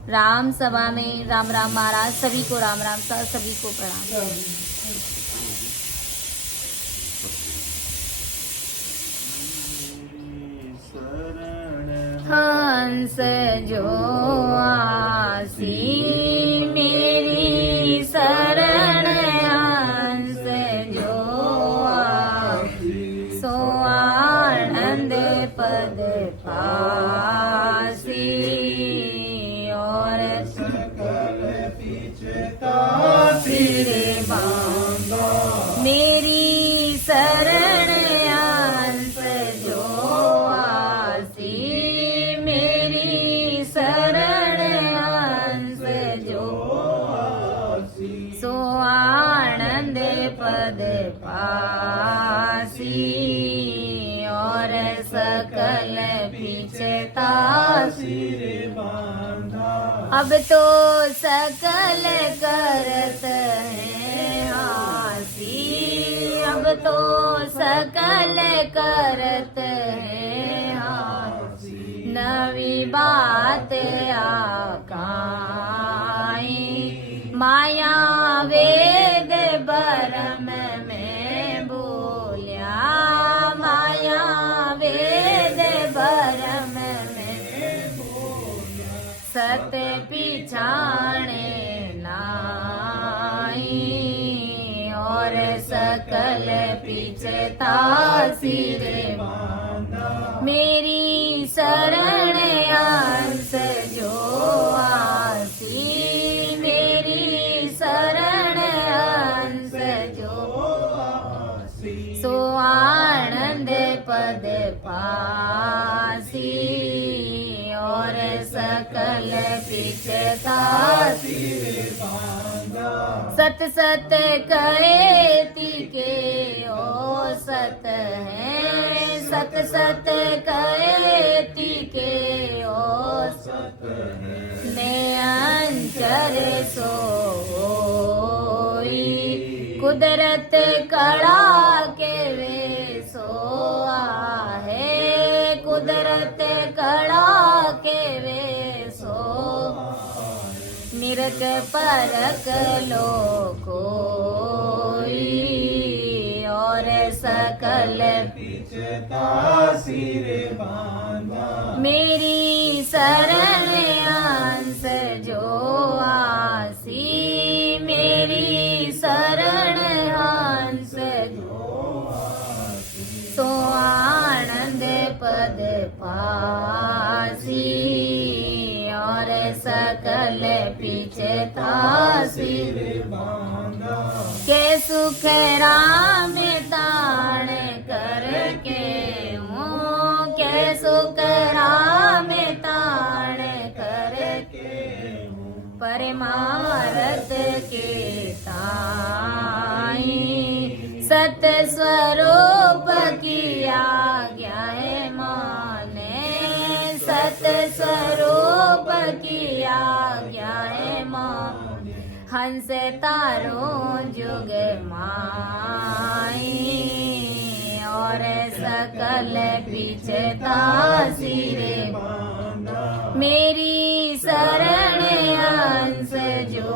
राम सभा में राम राम महाराज, सभी को राम राम, सभी को प्रणाम। हंस जो आसी मेरी शरण, हंस जो आसी सो आनंद पद पासी और सकल पीछे मेरी शरण, हंस जो आसी मेरी शरण, हंस जो सो आनंद पद पासी और सकल पीछतासी। अब तो सकल करत है आसी, अब तो सकल करत है आसी, नवी बात आकाई माया वेद बरम में बोलिया, माया वेद बरम में बोलिया, सत पिछाणे नाई और सकल पीछता सिर मेरी शरण पद पासी और सकल पिछतासी सत सत कहे तीके ओ सत है सत सत कहे तीके ओ सत है मैं अंचर सोई कुदरत कड़ा के वे सोआ है कुदरत कड़ा के वे सो निरक परक लो कोई और सकल सिरे बांधा मेरी शरण अंश जो आसी मेरी शरण हंस जो तो आनंद पद पासी और सकल पिछता सिर के सुख राम ताण करके हूँ के सुख राम ताण करके परमारथ के ताई सत स्वरूप की आज्ञा है माने सत स्वरूप की आज्ञा है माने हंस तारो जुग माई और सकल पिछता सिरे मेरी शरण हंस जो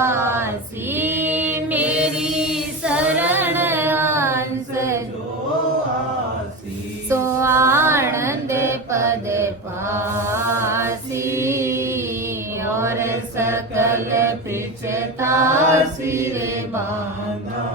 आसी मेरी शरण हंस जो आसी सो आनंद पद पासी और सकल पिछता सिरे बांधा।